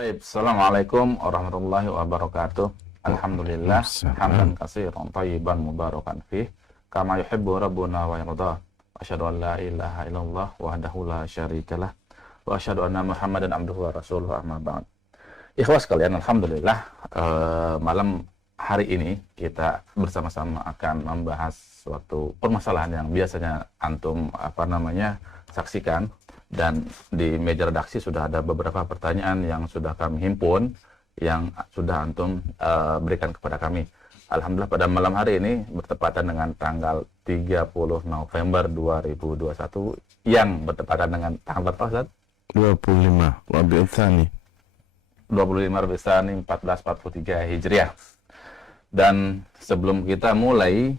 Baik, Assalamualaikum warahmatullahi wabarakatuh. Alhamdulillah, hamdan katsiran thayyiban mubarakan fih, kama yuhibbu rabbuna wa yarda. Asyhadu an la ilaha illallah wahdahu la syarikalah wa asyhadu anna Muhammadan abduhu wa rasuluhu amma ba'd. Ikhwas sekalian, alhamdulillah malam hari ini kita bersama-sama akan membahas suatu permasalahan yang biasanya antum saksikan. Dan di meja redaksi sudah ada beberapa pertanyaan yang sudah kami himpun, yang sudah antum berikan kepada kami. Alhamdulillah pada malam hari ini bertepatan dengan tanggal 30 November 2021 yang bertepatan dengan tanggal berapa, Ustaz? 25 Rabiul Tsani 1443 Hijriah. Dan sebelum kita mulai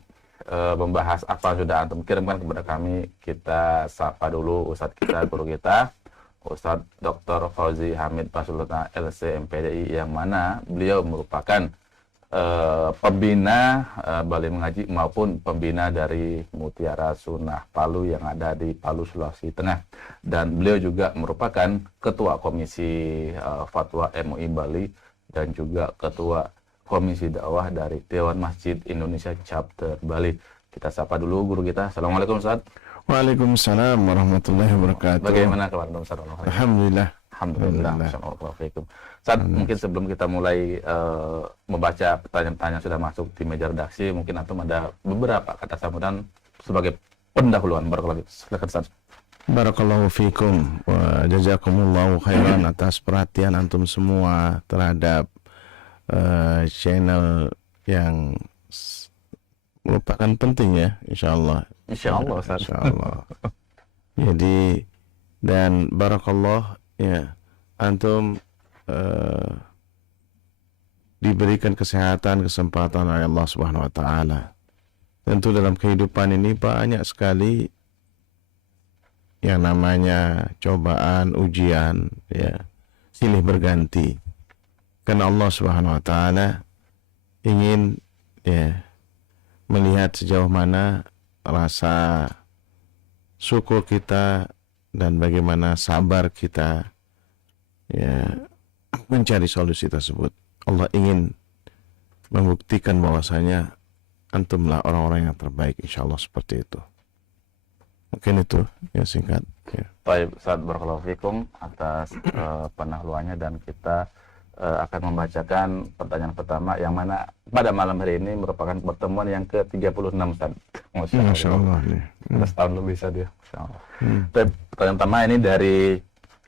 membahas apa yang sudah antum kirimkan kepada kami, kita sapa dulu Ustadz kita, guru kita, Ustadz Dr. Fauzi Hamid Fasulullah LC MPDI, yang mana beliau merupakan pembina Balai Mengaji maupun pembina dari Mutiara Sunnah Palu yang ada di Palu, Sulawesi Tengah. Dan beliau juga merupakan Ketua Komisi Fatwa MUI Bali dan juga Ketua Komisi Dakwah dari Dewan Masjid Indonesia Chapter Bali. Kita sapa dulu guru kita. Assalamualaikum Ustaz. Waalaikumsalam warahmatullahi wabarakatuh. Bagaimana kabar Ustaz? Alhamdulillah. Alhamdulillah. Ustaz, mungkin sebelum kita mulai membaca pertanyaan-pertanyaan yang sudah masuk di meja redaksi, mungkin antum ada beberapa kata sambutan sebagai pendahuluan. Barakallahu. Silakan Ustaz. Barakallahu fikum wa jazakumullahu khairan atas perhatian antum semua terhadap channel yang merupakan penting ya, insyaallah. Insyaallah Ustaz. Insyaallah. Jadi dan barakallah ya, antum diberikan kesehatan, kesempatan oleh Allah Subhanahu wa taala. Tentu dalam kehidupan ini banyak sekali yang namanya cobaan, ujian ya, silih berganti. Karena Allah Subhanahu wa taala ingin ya melihat sejauh mana rasa syukur kita dan bagaimana sabar kita ya mencari solusi tersebut. Allah ingin membuktikan bahwasanya antumlah orang-orang yang terbaik, insyaallah seperti itu. Mungkin itu yang singkat ya. Baik, Ustaz, barakallahu fikum atas pendahuluannya, dan kita akan membacakan pertanyaan pertama yang mana pada malam hari ini merupakan pertemuan yang ke-36 Ustaz. Masya Allah. Setahun lebih Ustaz ya. Pertanyaan pertama ini dari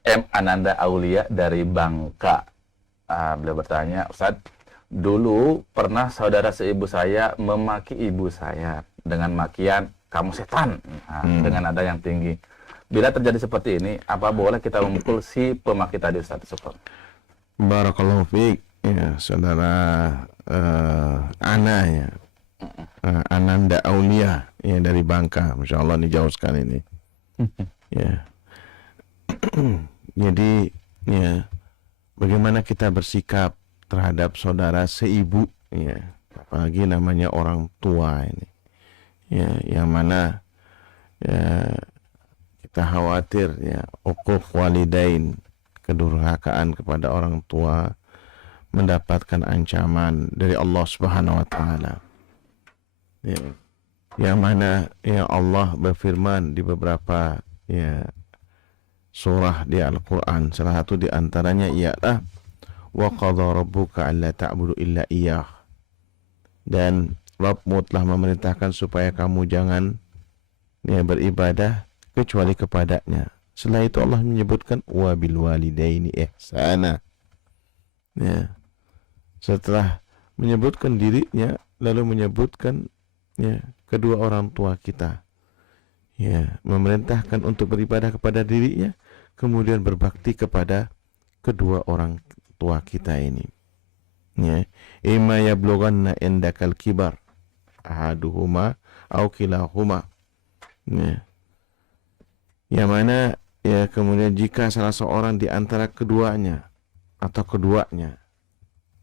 M. Ananda Aulia dari Bangka. Beliau bertanya, Ustaz, dulu pernah saudara seibu saya memaki ibu saya dengan makian kamu setan, dengan nada yang tinggi. Bila terjadi seperti ini, apa boleh kita memukul si pemaki tadi, Ustaz? Syukur. Barakallahu fiik ya, saudara Ana ya, Ananda Aulia ya dari Bangka. Masya Allah, ini jauh sekali ini. Ya. Jadi ya, bagaimana kita bersikap terhadap saudara seibu ya, apalagi namanya orang tua ini ya, yang mana ya, kita khawatir ya, uquq walidain, kedurhakaan kepada orang tua, mendapatkan ancaman dari Allah Subhanahu wa taala. Ya. Yang mana ya Allah berfirman di beberapa ya surah di Al-Qur'an, salah satu di antaranya ialah wa qadha rabbuka alla ta'budu illa iyyah. Dan Rabbmu telah memerintahkan supaya kamu jangan ya beribadah kecuali kepadanya. Setelah itu Allah menyebutkan wa bil walidaini ihsana. Ya. Setelah menyebutkan dirinya, lalu menyebutkan ya kedua orang tua kita. Ya, memerintahkan untuk beribadah kepada dirinya, kemudian berbakti kepada kedua orang tua kita ini. Ya, imma yablughanna indakal kibar ahaduhuma aw kilahuma. Ya. Yang mana ya kemudian jika salah seorang di antara keduanya atau keduanya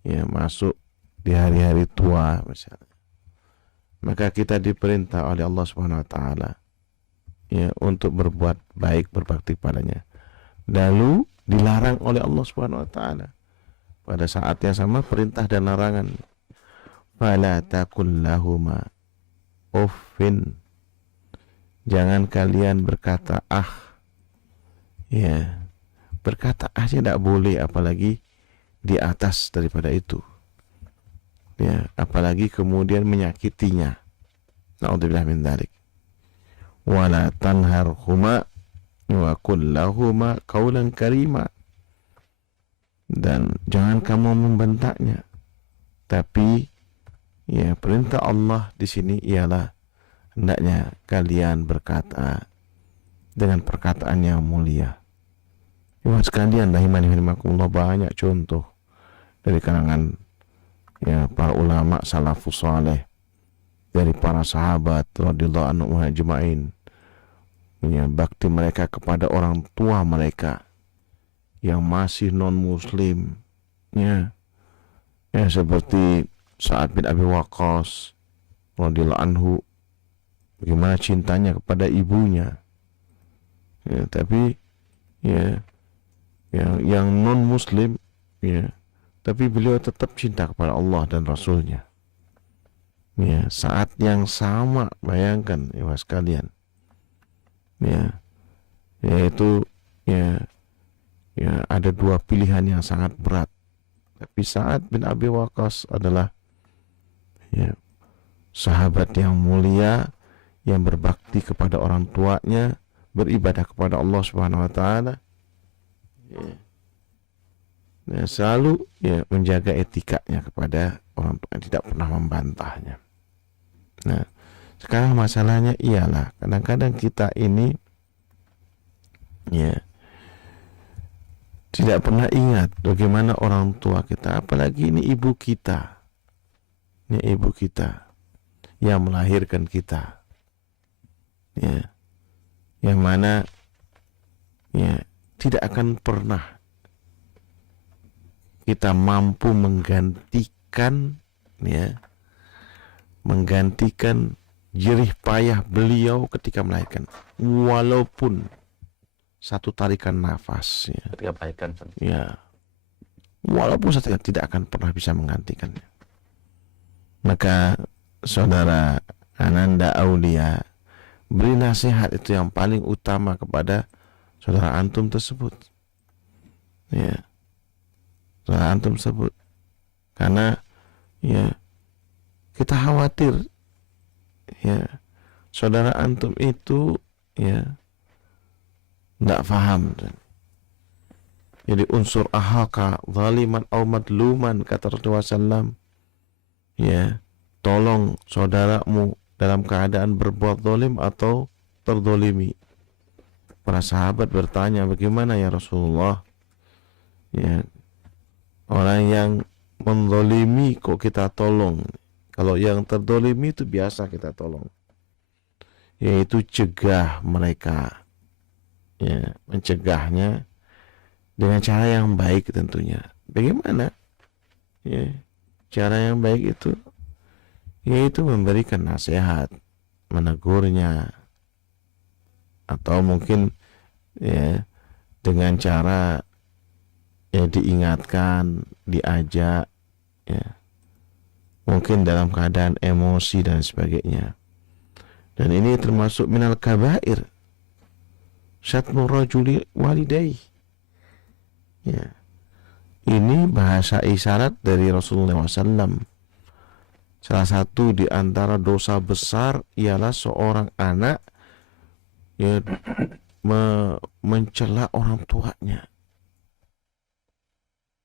ya masuk di hari-hari tua misalnya, maka kita diperintah oleh Allah Subhanahu wa taala ya untuk berbuat baik, berbakti padanya. Lalu dilarang oleh Allah Subhanahu wa taala pada saat yang sama perintah dan larangan. Fala takul lahuma uffin, jangan kalian berkata ya, berkata aja tidak boleh, apalagi di atas daripada itu, ya, apalagi kemudian menyakitinya. Na'udzubillah min dzalik. Wala tanharhuma wa qul lahuma qaulan karima, dan jangan kamu membentaknya, tapi ya, perintah Allah di sini ialah hendaknya kalian berkata dengan perkataan yang mulia. Ibu sekalian, rahimakumullah, banyak contoh dari kalangan ya para ulama salafus saleh, dari para sahabat radhiyallahu anhum ajma'in, ya, bakti mereka kepada orang tua mereka yang masih non muslim, ya seperti Sa'ad bin Abi Waqqas radhiyallahu anhu, bagaimana cintanya kepada ibunya, ya, tapi ya yang non muslim, ya, tapi beliau tetap cinta kepada Allah dan Rasulnya. Ya, saat yang sama, bayangkan ya sekalian, ya, yaitu ya ada dua pilihan yang sangat berat, tapi Sa'ad bin Abi Waqqas adalah ya sahabat yang mulia, yang berbakti kepada orang tuanya, beribadah kepada Allah Subhanahu wa taala, ya, selalu ya menjaga etikanya kepada orang tua, tidak pernah membantahnya. Nah, sekarang masalahnya ialah kadang-kadang kita ini ya tidak pernah ingat bagaimana orang tua kita, apalagi ini ibu kita. Ini ibu kita yang melahirkan kita, ya, yang mana ya tidak akan pernah kita mampu menggantikan jerih payah beliau ketika melahirkan, walaupun satu tarikan nafas, ya, ketika melahirkan, ya, walaupun satu tidak akan pernah bisa menggantikannya. Maka saudara Ananda Aulia, beri nasihat itu yang paling utama kepada saudara antum tersebut, ya, saudara antum tersebut, karena ya kita khawatir ya saudara antum itu ya tidak faham. Jadi unsur ahaka zaliman aw madluman, kata Rasulullah SAW, ya, tolong saudaramu dalam keadaan berbuat zalim atau terdolimi. Para sahabat bertanya, bagaimana ya Rasulullah, ya, orang yang menzalimi kok kita tolong, kalau yang terdolimi itu biasa kita tolong, yaitu cegah mereka, ya, mencegahnya dengan cara yang baik tentunya. Bagaimana? Ya, cara yang baik itu yaitu memberikan nasihat, menegurnya, atau mungkin ya dengan cara ya diingatkan, diajak, ya, mungkin dalam keadaan emosi dan sebagainya. Dan ini termasuk minal kabair, syatmu rajuli walidayh, ya. Ini bahasa isyarat dari Rasulullah SAW. Salah satu di antara dosa besar ialah seorang anak ya mencela orang tuanya.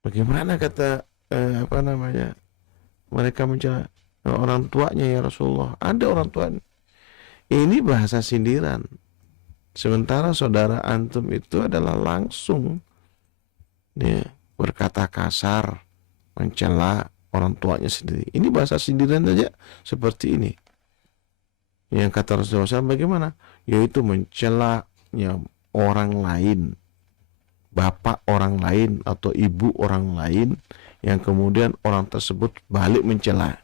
Bagaimana kata mereka mencela orang tuanya ya Rasulullah? Ada orang tuanya. Ini bahasa sindiran. Sementara saudara antum itu adalah langsung ya berkata kasar, mencela orang tuanya sendiri. Ini bahasa sindiran saja seperti ini. Yang kata Rasulullah SAW bagaimana? Yaitu mencela ya orang lain, bapak orang lain atau ibu orang lain, yang kemudian orang tersebut balik mencela.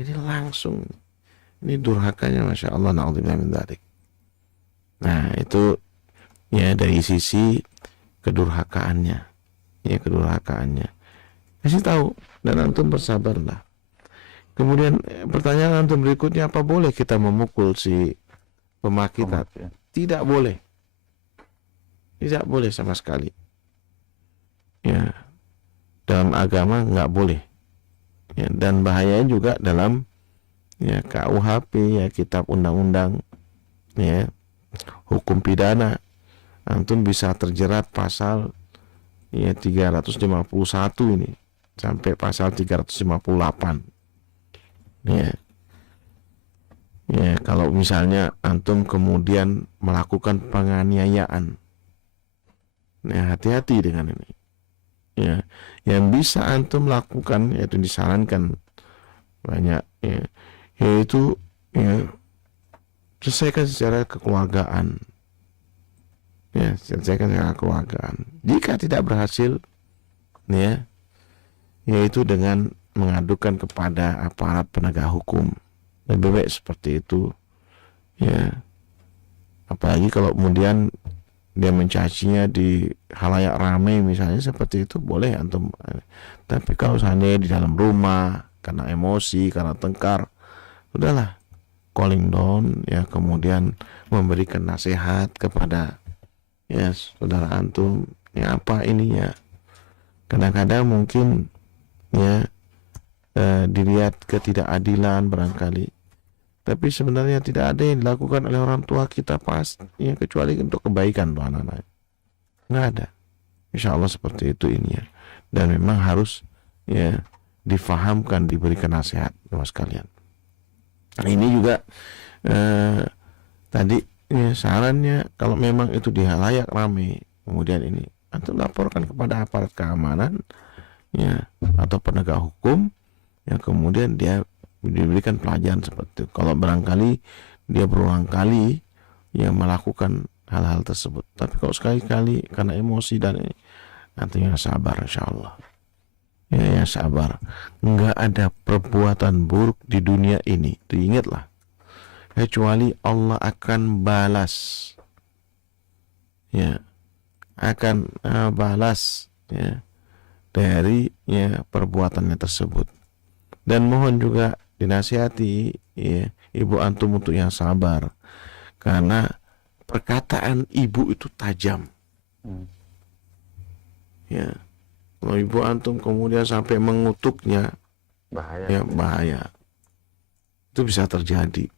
Ini langsung, ini durhakanya, masya Allah, na'udzubillah min dzalik. Nah, itu ya dari sisi kedurhakaannya, ya kedurhakaannya. kasih tahu dan antum bersabarlah. Kemudian pertanyaan antum berikutnya, apa boleh kita memukul si pemakit? Tidak boleh, tidak boleh sama sekali. Ya, dalam agama nggak boleh. Ya, dan bahayanya juga dalam ya KUHP, ya kitab undang-undang ya hukum pidana, antum bisa terjerat pasal ya 351 ini sampai pasal 358. Ya. Ya, kalau misalnya antum kemudian melakukan penganiayaan, ya hati-hati dengan ini. Ya, yang bisa antum lakukan yaitu disarankan banyak ya, yaitu ya selesaikan secara kekeluargaan. Ya, selesaikan secara kekeluargaan. Jika tidak berhasil, ya, yaitu dengan mengadukan kepada aparat penegak hukum. Lebih baik seperti itu. Ya. Apalagi kalau kemudian dia mencacinya di halayak ramai misalnya, seperti itu boleh antum. Tapi kalau seandainya di dalam rumah karena emosi, karena tengkar, udahlah calling down ya, kemudian memberikan nasihat kepada ya saudara antum, ya apa ininya. Kadang-kadang mungkin ya dilihat ketidakadilan barangkali, tapi sebenarnya tidak ada yang dilakukan oleh orang tua kita pas ya, kecuali untuk kebaikan tuh anak-anak. Nggak ada. Insya Allah seperti itu ini ya. Dan memang harus ya difahamkan, diberikan nasihat mas kalian. Nah, ini juga tadi ya, sarannya kalau memang itu di halayak ramai, kemudian ini antum laporkan kepada aparat keamanan ya atau penegak hukum, ya kemudian dia diberikan pelajaran seperti itu. Kalau barangkali dia berulang kali yang melakukan hal-hal tersebut, tapi kalau sekali-kali karena emosi dan ini, nantinya sabar insyaallah. Ya sabar. Enggak ada perbuatan buruk di dunia ini, diingatlah, kecuali Allah akan balas. Ya, akan balas ya dari ya perbuatannya tersebut. Dan mohon juga dinasihati ya, ibu antum untuk yang sabar, karena perkataan ibu itu tajam. Ya, kalau ibu antum kemudian sampai mengutuknya, bahaya. Ya bahaya. Itu bisa terjadi.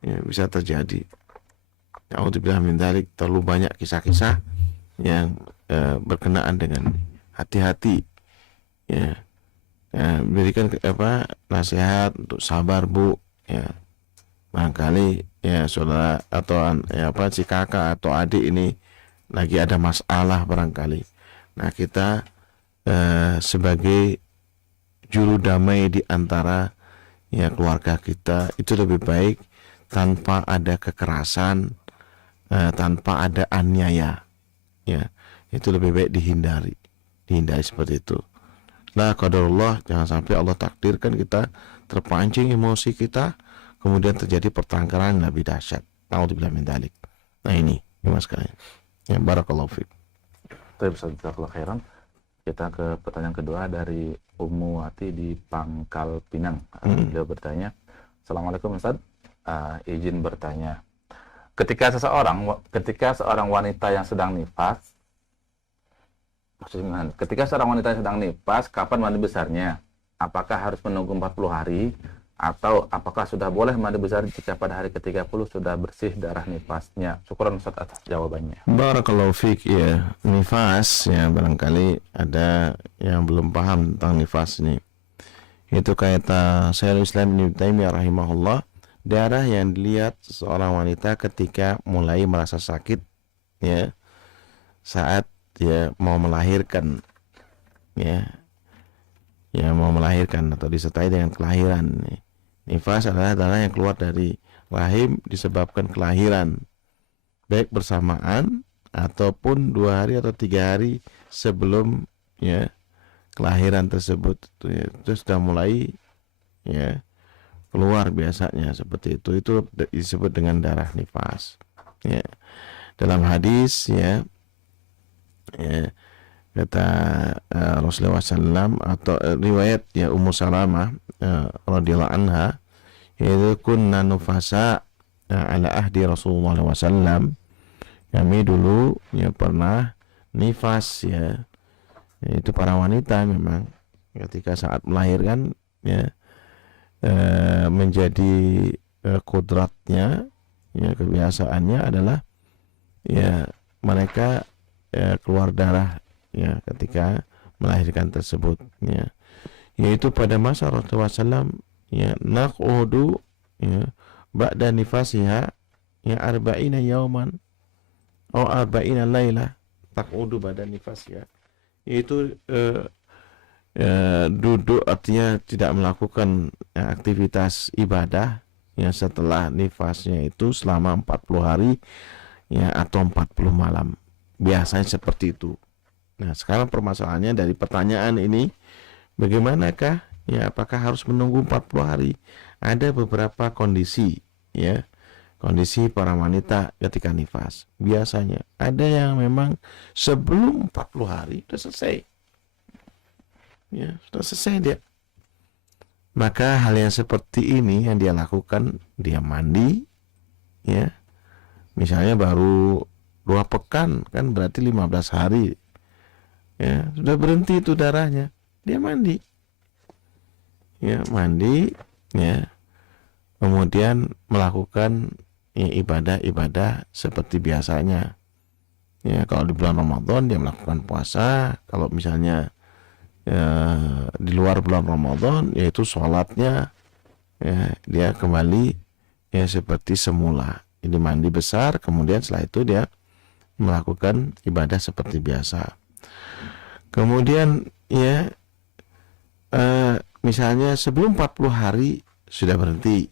Ya, bisa terjadi. A'udzubillahi min dzalik, terlalu banyak kisah-kisah yang berkenaan dengan hati-hati. Ya. Ya, berikan nasihat untuk sabar bu, ya barangkali ya saudara atau ya si kakak atau adik ini lagi ada masalah barangkali. Nah kita sebagai juru damai di antara ya keluarga kita, itu lebih baik tanpa ada kekerasan, tanpa ada aniaya, ya itu lebih baik dihindari seperti itu. Nah, qadarullah, jangan sampai Allah takdirkan kita terpancing emosi kita, kemudian terjadi pertengkaran yang lebih dahsyat. Na'udzubillah min dzalik. Nah ini mas kalian. Ya barakallahu fiik. Baik, jazakallahu khairan. Kita ke pertanyaan kedua dari Ummu Wati di Pangkal Pinang. Beliau bertanya, Assalamualaikum Ustaz, izin bertanya. Ketika seorang wanita yang sedang nifas, ketika seorang wanita yang sedang nifas, kapan mandi besarnya? Apakah harus menunggu 40 hari? Atau apakah sudah boleh mandi besar jika pada hari ke-30 sudah bersih darah nifasnya? Syukuran Ustaz atas jawabannya. Barakallahu fiik. Ya, nifas ya, barangkali ada yang belum paham tentang nifas ini. Itu kata Syekhul Islam Ibnu Taimiyah rahimahullah, darah yang dilihat seorang wanita ketika mulai merasa sakit ya saat dia mau melahirkan, ya mau melahirkan atau disertai dengan kelahiran. Nifas adalah darah yang keluar dari rahim disebabkan kelahiran, baik bersamaan ataupun 2 hari atau 3 hari sebelum ya kelahiran tersebut. Itu sudah mulai ya keluar biasanya seperti itu. Itu disebut dengan darah nifas. Ya. Dalam hadis ya kata Rasulullah SAW, atau riwayat ya Ummu Salamah radhiyallahu anha, yaitu kunna nufasa ala ahdi Rasulullah SAW, kami dulu ya pernah nifas, ya itu para wanita memang ketika saat melahirkan ya menjadi kodratnya, ya kebiasaannya adalah ya mereka keluar darah ya ketika melahirkan tersebut, ya yaitu pada masa Rasulullah SAW ya naqudu ya ba'da nifasiha ya arba'ina yauman atau arba'ina laila, taqudu ba'da nifasiha, yaitu duduk artinya tidak melakukan aktivitas ibadah ya setelah nifasnya itu selama 40 hari ya atau 40 malam, biasanya seperti itu. Nah sekarang permasalahannya dari pertanyaan ini, bagaimanakah ya, apakah harus menunggu 40 hari? Ada beberapa kondisi ya, kondisi para wanita ketika nifas. Biasanya ada yang memang sebelum 40 hari sudah selesai, ya sudah selesai dia. Maka hal yang seperti ini yang dia lakukan, dia mandi ya, misalnya baru 2 pekan kan berarti 15 hari ya, sudah berhenti itu darahnya, dia mandi ya, mandi ya, kemudian melakukan ya, ibadah-ibadah seperti biasanya ya. Kalau di bulan Ramadan dia melakukan puasa, kalau misalnya di luar bulan Ramadan yaitu sholatnya ya, dia kembali ya seperti semula, ini mandi besar, kemudian setelah itu dia melakukan ibadah seperti biasa. Kemudian ya misalnya sebelum 40 hari sudah berhenti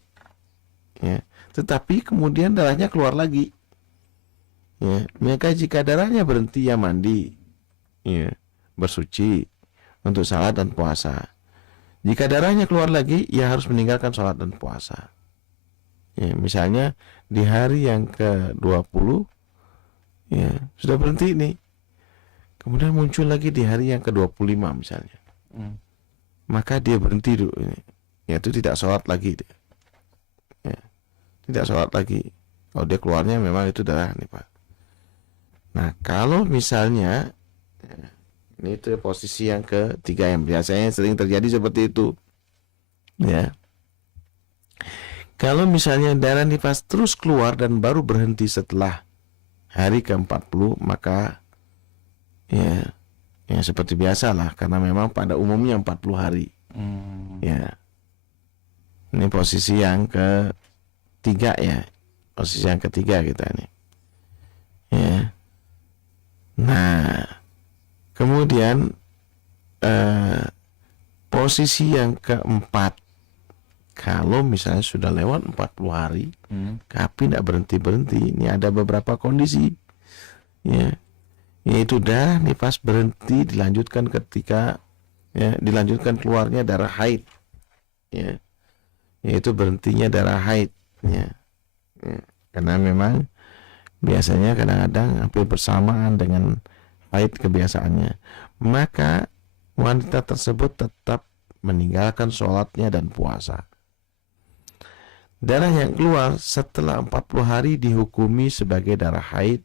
ya, tetapi kemudian darahnya keluar lagi ya, maka jika darahnya berhenti ya mandi ya, bersuci untuk salat dan puasa. Jika darahnya keluar lagi ya harus meninggalkan salat dan puasa ya, misalnya di hari yang ke-20 ya sudah berhenti nih, kemudian muncul lagi di hari yang ke-25 misalnya, maka dia berhenti dulu ini, yaitu tidak sholat lagi dia. Ya, tidak sholat lagi. Kalau dia keluarnya memang itu darah nih Pak. Nah kalau misalnya ya, ini itu posisi yang ketiga yang biasanya sering terjadi seperti itu ya. Kalau misalnya darah nifas terus keluar dan baru berhenti setelah hari ke-40, maka ya seperti biasa lah, karena memang pada umumnya 40 hari ya. Ini posisi yang ketiga ya, posisi yang ketiga kita nih ya. Nah kemudian posisi yang keempat, kalau misalnya sudah lewat 40 hari tapi tidak berhenti-berhenti, ini ada beberapa kondisi ya, yaitu darah nifas berhenti dilanjutkan ketika ya, dilanjutkan keluarnya darah haid ya, yaitu berhentinya darah haid ya. Karena memang biasanya kadang-kadang hampir bersamaan dengan haid kebiasaannya, maka wanita tersebut tetap meninggalkan sholatnya dan puasa. Darah yang keluar setelah 40 hari dihukumi sebagai darah haid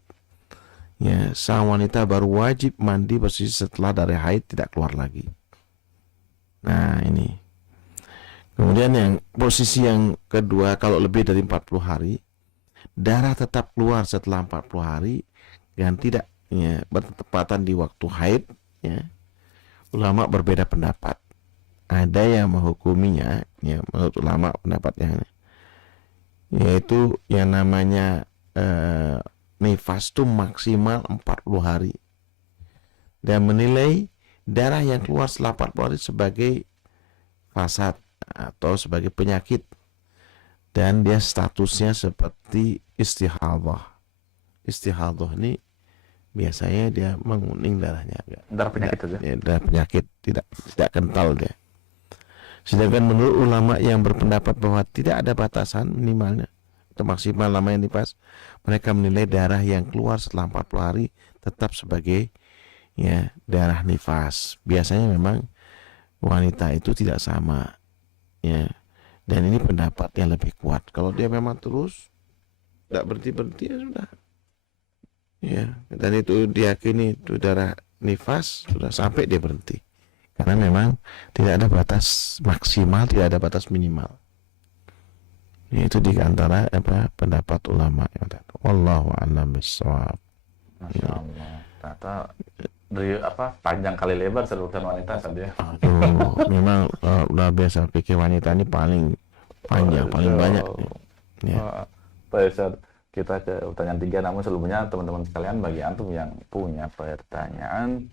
ya, sang wanita baru wajib mandi bersih setelah darah haid tidak keluar lagi. Nah ini. Kemudian yang posisi yang kedua, kalau lebih dari 40 hari darah tetap keluar setelah 40 hari dan tidak ya, bertepatan di waktu haid ya, ulama berbeda pendapat. Ada yang menghukuminya ya, menurut ulama pendapatnya yaitu yang namanya nifas itu maksimal 40 hari dan menilai darah yang keluar setelah 40 hari sebagai fasad atau sebagai penyakit, dan dia statusnya seperti istihadah. Istihadah ini biasanya dia menguning darahnya, darah penyakit itu ya, darah penyakit, tidak kental dia. Sedangkan menurut ulama yang berpendapat bahwa tidak ada batasan minimalnya atau maksimal lamanya nifas, mereka menilai darah yang keluar setelah 40 hari tetap sebagai ya darah nifas. Biasanya memang wanita itu tidak sama, ya. Dan ini pendapat yang lebih kuat. Kalau dia memang terus tidak berhenti ya sudah, ya. Dan itu diyakini itu darah nifas sudah sampai dia berhenti. Karena memang tidak ada batas maksimal, tidak ada batas minimal. Itu di antara pendapat ulama. Wallahu a'lam bishawab. Masya Allah. Ternyata dari panjang kali lebar seluruhan wanita saja. Aduh, memang luar biasa, pikir wanita ini paling panjang, paling banyak. Ya. Baik, Ustaz. Kita ke pertanyaan 3, namun sebelumnya teman-teman sekalian, bagi antum yang punya pertanyaan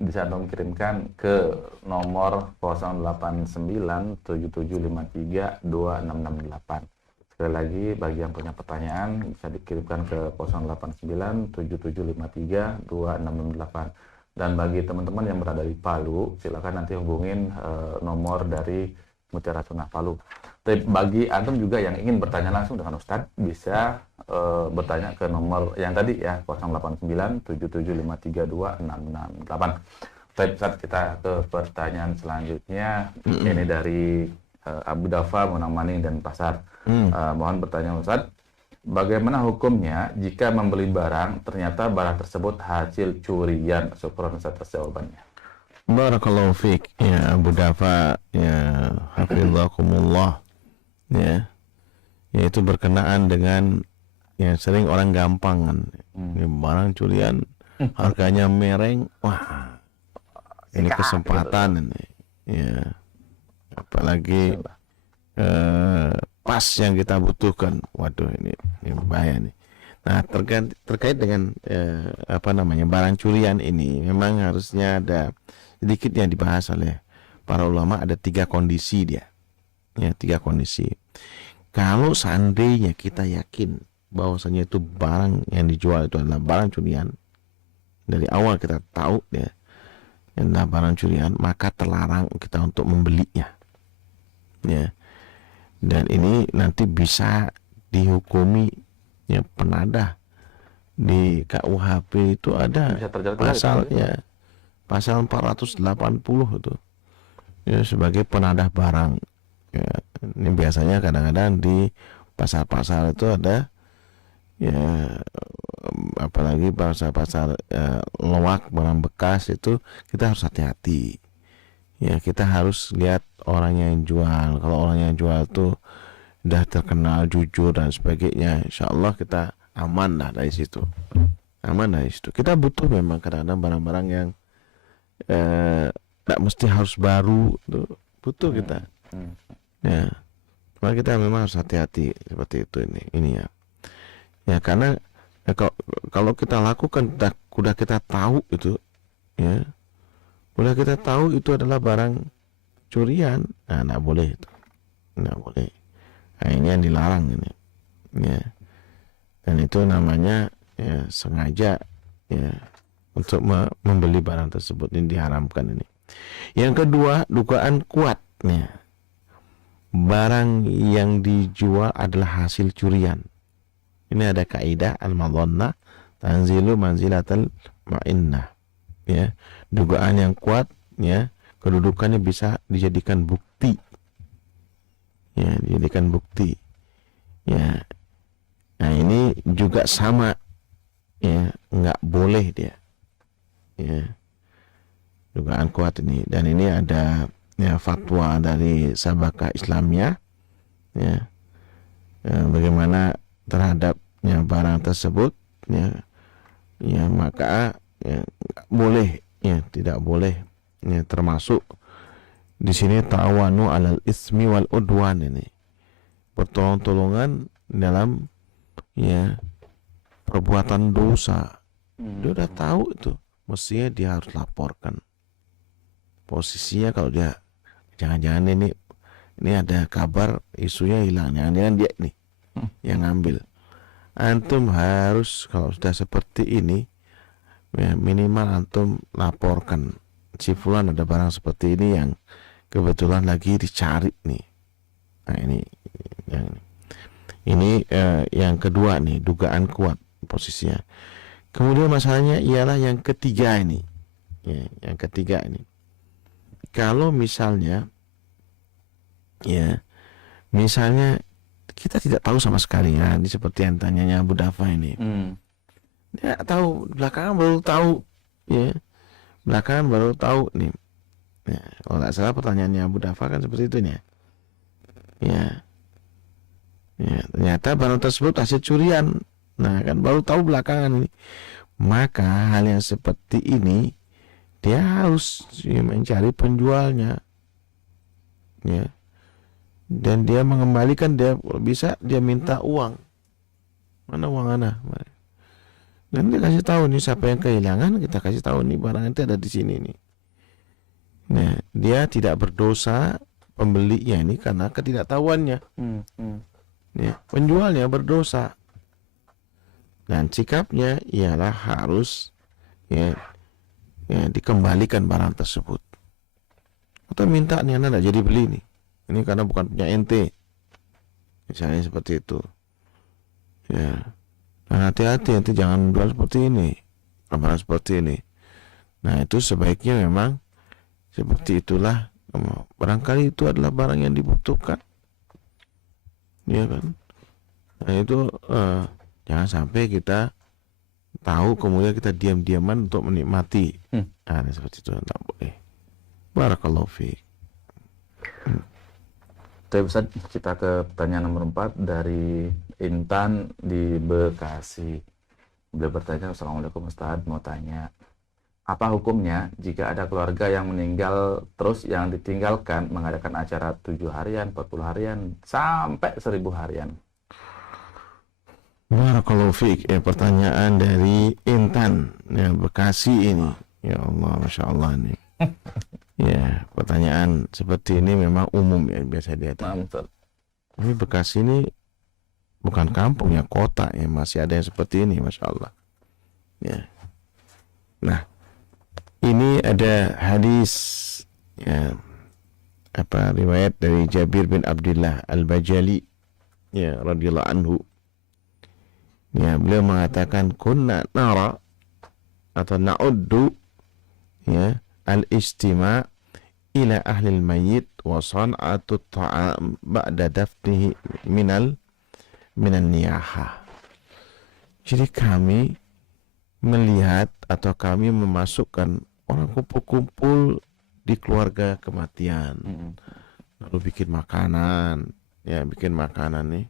bisa dong kirimkan ke nomor 089775326668. Sekali lagi, bagi yang punya pertanyaan bisa dikirimkan ke 089775326668. Dan bagi teman-teman yang berada di Palu, silakan nanti hubungin nomor dari Mutiara Sunnah Palu. Tapi bagi antum juga yang ingin bertanya langsung dengan Ustadz, bisa bertanya ke nomor yang tadi ya, 089775326668. Tapi saat kita ke pertanyaan selanjutnya, ini dari Abu Dafa, Monamaning dan Pasar. Mohon bertanya Ustadz, bagaimana hukumnya jika membeli barang ternyata barang tersebut hasil curian? Syukron atas jawabannya. Barakallahu fiik ya Abu Dafa, ya hafizakumullah. Ya, yaitu berkenaan dengan yang sering orang gampangan, ini barang curian harganya mereng, wah ini kesempatan ini, ya apalagi pas yang kita butuhkan, waduh ini bahaya nih. Nah, terkait dengan barang curian ini, memang harusnya ada sedikit yang dibahas oleh para ulama. Ada 3 kondisi dia, ya 3 kondisi. Kalau seandainya kita yakin bahwasanya itu barang yang dijual itu adalah barang curian, dari awal kita tahu ya adalah barang curian, maka terlarang kita untuk membelinya, ya. Dan ini nanti bisa dihukumi ya penadah. Di KUHP itu ada pasalnya, pasal 480 itu ya, sebagai penadah barang ya. Ini biasanya kadang-kadang di pasar-pasar itu ada ya, apalagi pasar-pasar loak barang bekas, itu kita harus hati-hati ya. Kita harus lihat orang yang jual. Kalau orang yang jual tuh udah terkenal jujur dan sebagainya, insya Allah kita aman lah dari situ. Aman dari situ. Kita butuh memang kadang-kadang barang-barang yang tidak mesti harus baru tuh, butuh kita. Ya, cuma kita memang harus hati-hati seperti itu ini ya. Ya karena kalau kita lakukan udah kita tahu itu ya, udah kita tahu itu adalah barang curian, nah nggak boleh itu, nggak boleh. Nah, ini yang dilarang ini ya. Dan itu namanya ya sengaja ya untuk membeli barang tersebut, ini diharamkan ini. Yang kedua, dugaan kuat ya. Barang yang dijual adalah hasil curian. Ini ada kaidah al-madhannah tanzilu manzilatal ma'innah ya. Dugaan yang kuat ya, kedudukannya bisa dijadikan bukti. Ya, dijadikan bukti. Ya. Nah, ini juga sama ya, enggak boleh dia. Ya. Dugaan kuat ini, dan ini ada ya fatwa dari Sabaka Islamiyah ya, bagaimana terhadapnya barang tersebut ya, maka ya, boleh ya, tidak boleh ya, termasuk di sini ta'awanu 'alal ismi wal udwan, ini pertolong-tolongan dalam ya perbuatan dosa. Dia udah tahu itu, mestinya dia harus laporkan. Posisinya kalau dia jangan-jangan ini ada kabar isunya hilang, jangan-jangan dia nih yang ngambil. Antum harus kalau sudah seperti ini ya, minimal antum laporkan, si fulan ada barang seperti ini yang kebetulan lagi dicari nih. Nah ini yang kedua nih, dugaan kuat posisinya. Kemudian masalahnya ialah yang ketiga ini, Ya, yang ketiga ini, kalau misalnya ya, misalnya kita tidak tahu sama sekali ya, ini seperti yang tanyanya Abu Dafa ini. Dia tahu, belakangan baru tahu, ya, belakangan baru tahu nih. Ya, kalau nggak salah pertanyaannya Abu Dafa kan seperti itu nih. Ya, ya, ternyata barang tersebut hasil curian. Nah, kan baru tahu belakangan ini. Maka hal yang seperti ini dia harus mencari penjualnya, ya, dan dia mengembalikan, dia bisa dia minta uang, mana uang ana, dan dia kasih tahu nih siapa yang kehilangan, kita kasih tahu nih barang itu ada di sini nih. Nah, dia tidak berdosa pembelinya ini karena ketidaktahuannya. Ya, penjualnya berdosa, dan sikapnya ialah harus ya dikembalikan barang tersebut. Atau minta nih, anda tidak jadi beli nih, ini karena bukan punya ente, misalnya seperti itu. Ya, nah, hati-hati, ente jangan jual seperti ini, barang seperti ini. Nah, itu sebaiknya memang seperti itulah. Barangkali itu adalah barang yang dibutuhkan, ya kan. Nah, itu jangan sampai kita tahu kemudian kita diam-diaman untuk menikmati. Nah, seperti itu tidak boleh. Barakallahu fiik. Tapi Ustaz, kita ke pertanyaan nomor 4 dari Intan di Bekasi. Beliau bertanya, Assalamualaikum Ustaz, mau tanya, apa hukumnya jika ada keluarga yang meninggal terus yang ditinggalkan mengadakan acara 7 harian, 40 harian, sampai 1000 harian? Barakallahu fiik. Pertanyaan dari Intan ya, Bekasi ini. Ya Allah, Masya Allah nih. Ya, pertanyaan seperti ini memang umum ya, biasa dia tanya. Tapi Bekasi ini bukan kampung ya, kota ya, masih ada yang seperti ini, Masya Allah. Ya. Nah, ini ada hadis ya, riwayat dari Jabir bin Abdullah Al-Bajali ya, radhiyallahu anhu. Ya, beliau mengatakan kunna nara atau na'uddu ya al-istima' ila ahli al-mayyit wa san'atu ta'am ba'da dafnihi minal niyahah. Jadi kami melihat atau kami memasukkan orang kumpul-kumpul di keluarga kematian, lalu bikin makanan nih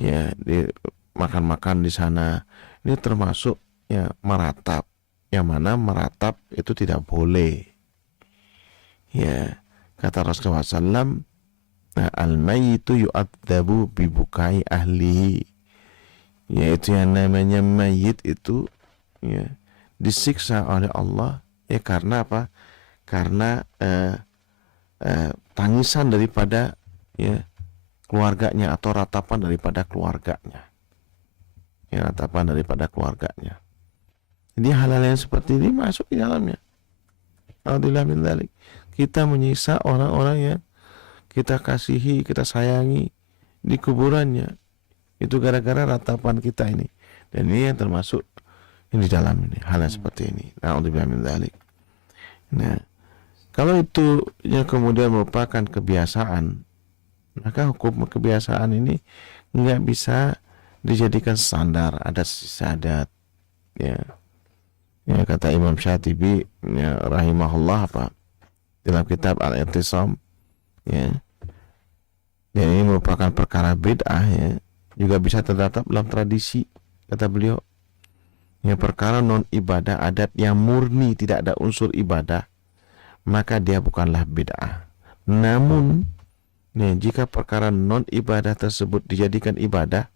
ya, di makan-makan di sana. Ini termasuk ya meratap, yang mana meratap itu tidak boleh. Ya, kata Rasulullah SAW, al-mayyitu yu'adzabu bibukai ahlihi, yaitu yang namanya mayit itu ya disiksa oleh Allah ya karena apa? Karena tangisan daripada ya keluarganya, atau ratapan daripada keluarganya. Ya, ratapan daripada keluarganya. Jadi hal-hal yang seperti ini masuk di dalamnya. Alhamdulillah min dzalik. Kita menyiksa orang-orang yang kita kasihi, kita sayangi di kuburannya. Itu gara-gara ratapan kita ini. Dan ini yang termasuk di dalam ini, hal yang seperti ini. Alhamdulillah min dzalik. Nah, kalau itu yang kemudian merupakan kebiasaan, maka hukum kebiasaan ini nggak bisa dijadikan standar adat istiadat. Ya, kata Imam Syatibi ya, rahimahullah, dalam kitab Al-I'tisam ya, dan ini merupakan perkara bid'ah ya, juga bisa terdapat dalam tradisi, kata beliau. Ya, perkara non ibadah adat yang murni tidak ada unsur ibadah, maka dia bukanlah bid'ah. Namun jika perkara non ibadah tersebut dijadikan ibadah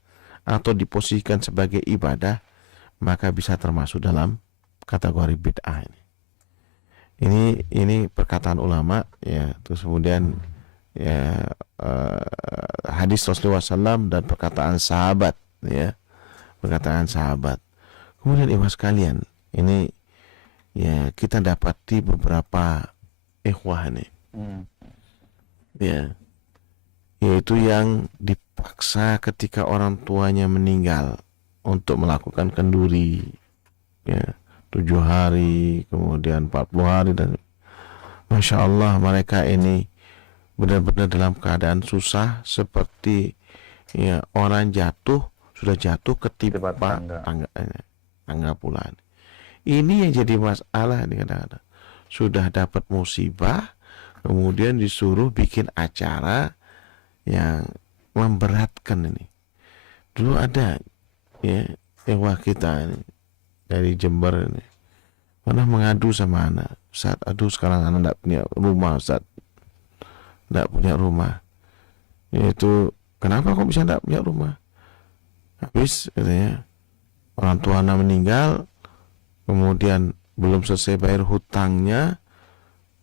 atau diposisikan sebagai ibadah, maka bisa termasuk dalam kategori bid'ah ini. Ini perkataan ulama ya, terus kemudian ya hadis Rasulullah SAW dan perkataan sahabat ya, perkataan sahabat. Kemudian ikhwah sekalian, ini ya kita dapati beberapa ikhwah nih ya, yaitu yang dipaksa ketika orang tuanya meninggal untuk melakukan kenduri ya, 7 hari, kemudian 40 hari, dan Masya Allah mereka ini benar-benar dalam keadaan susah, seperti ya orang sudah jatuh ketimpa tangga pula. Ini yang jadi masalah nih kadang-kadang. Sudah dapat musibah, kemudian disuruh bikin acara yang memberatkan ini. Dulu ada ya ewa kita ini, dari Jember ini, pernah mengadu sama anak, Ustaz, aduh sekarang anak tidak punya rumah, Ustaz, tidak punya rumah. Yaitu kenapa kok bisa tidak punya rumah? Habis katanya orang tua anak meninggal, kemudian belum selesai bayar hutangnya,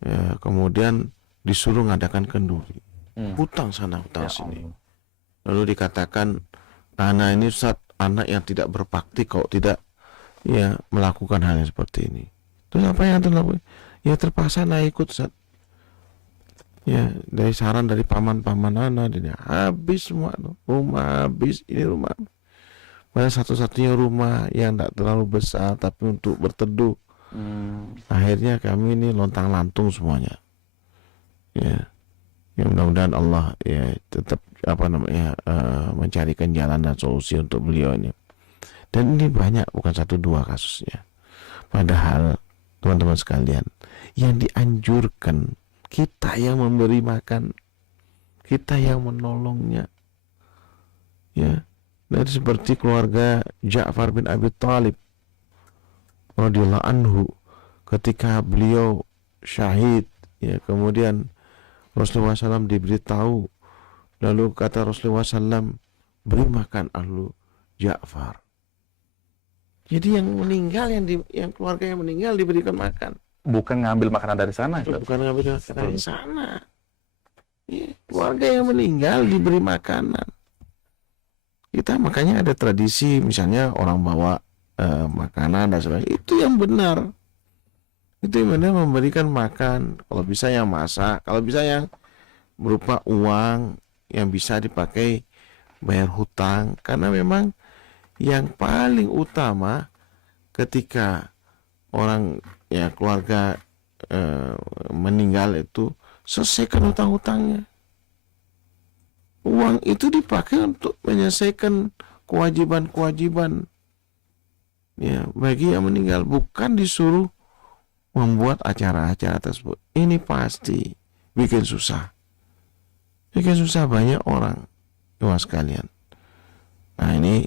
ya, kemudian disuruh ngadakan kenduri, hutang sana hutang sini. Lalu dikatakan, anak ini Ustaz, anak yang tidak berbakti kalau tidak ya melakukan hal yang seperti ini. Terus apa yang terlalu? Ya terpaksa naik ikut, Ustaz. Ya dari saran dari paman-paman anak, dia habis semua tuh. Rumah habis, ini rumah. Pada satu-satunya rumah yang tidak terlalu besar tapi untuk berteduh. Akhirnya kami ini lontang-lantung semuanya. Ya, ya mudah-mudahan Allah ya tetap mencarikan jalan dan solusi untuk beliau ini. Dan ini banyak, bukan 1-2 kasusnya. Padahal teman-teman sekalian, yang dianjurkan kita yang memberi makan, kita yang menolongnya, ya. Dan seperti keluarga Ja'far bin Abi Thalib radhiyallahu anhu, ketika beliau syahid, ya, kemudian Rasulullah SAW diberitahu, lalu kata Rasulullah SAW, beri makan ahlu Ja'far. Jadi yang meninggal, yang keluarga yang meninggal diberikan makan. Bukan ngambil makanan dari sana. Bukan ngambil makanan dari sana. Ya, keluarga yang meninggal diberi makanan. Kita makanya ada tradisi, misalnya orang bawa makanan dan sebagainya, itu yang benar. Itu yang benar, memberikan makan. Kalau bisa yang masak, kalau bisa yang berupa uang yang bisa dipakai bayar hutang. Karena memang yang paling utama ketika orang ya keluarga meninggal itu, selesaikan hutang-hutangnya. Uang itu dipakai untuk menyelesaikan kewajiban-kewajiban ya bagi yang meninggal, bukan disuruh membuat acara-acara tersebut. Ini pasti bikin susah banyak orang, teman sekalian. Nah ini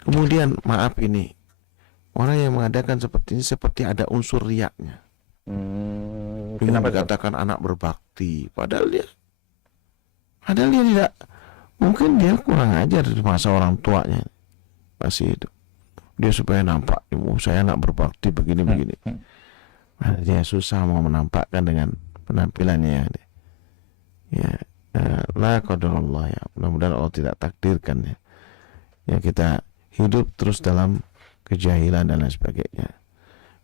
kemudian, maaf, ini orang yang mengadakan seperti ini seperti ada unsur riaknya. Kenapa dikatakan anak berbakti, padahal dia tidak, mungkin dia kurang ajar di masa orang tuanya masih itu. Dia supaya nampak, saya anak berbakti begini-begini. Dia susah mau menampakkan dengan penampilannya. Ya, la qadarullah, ya. Mudah-mudahan Allah tidak takdirkan ya kita hidup terus dalam kejahilan dan lain sebagainya.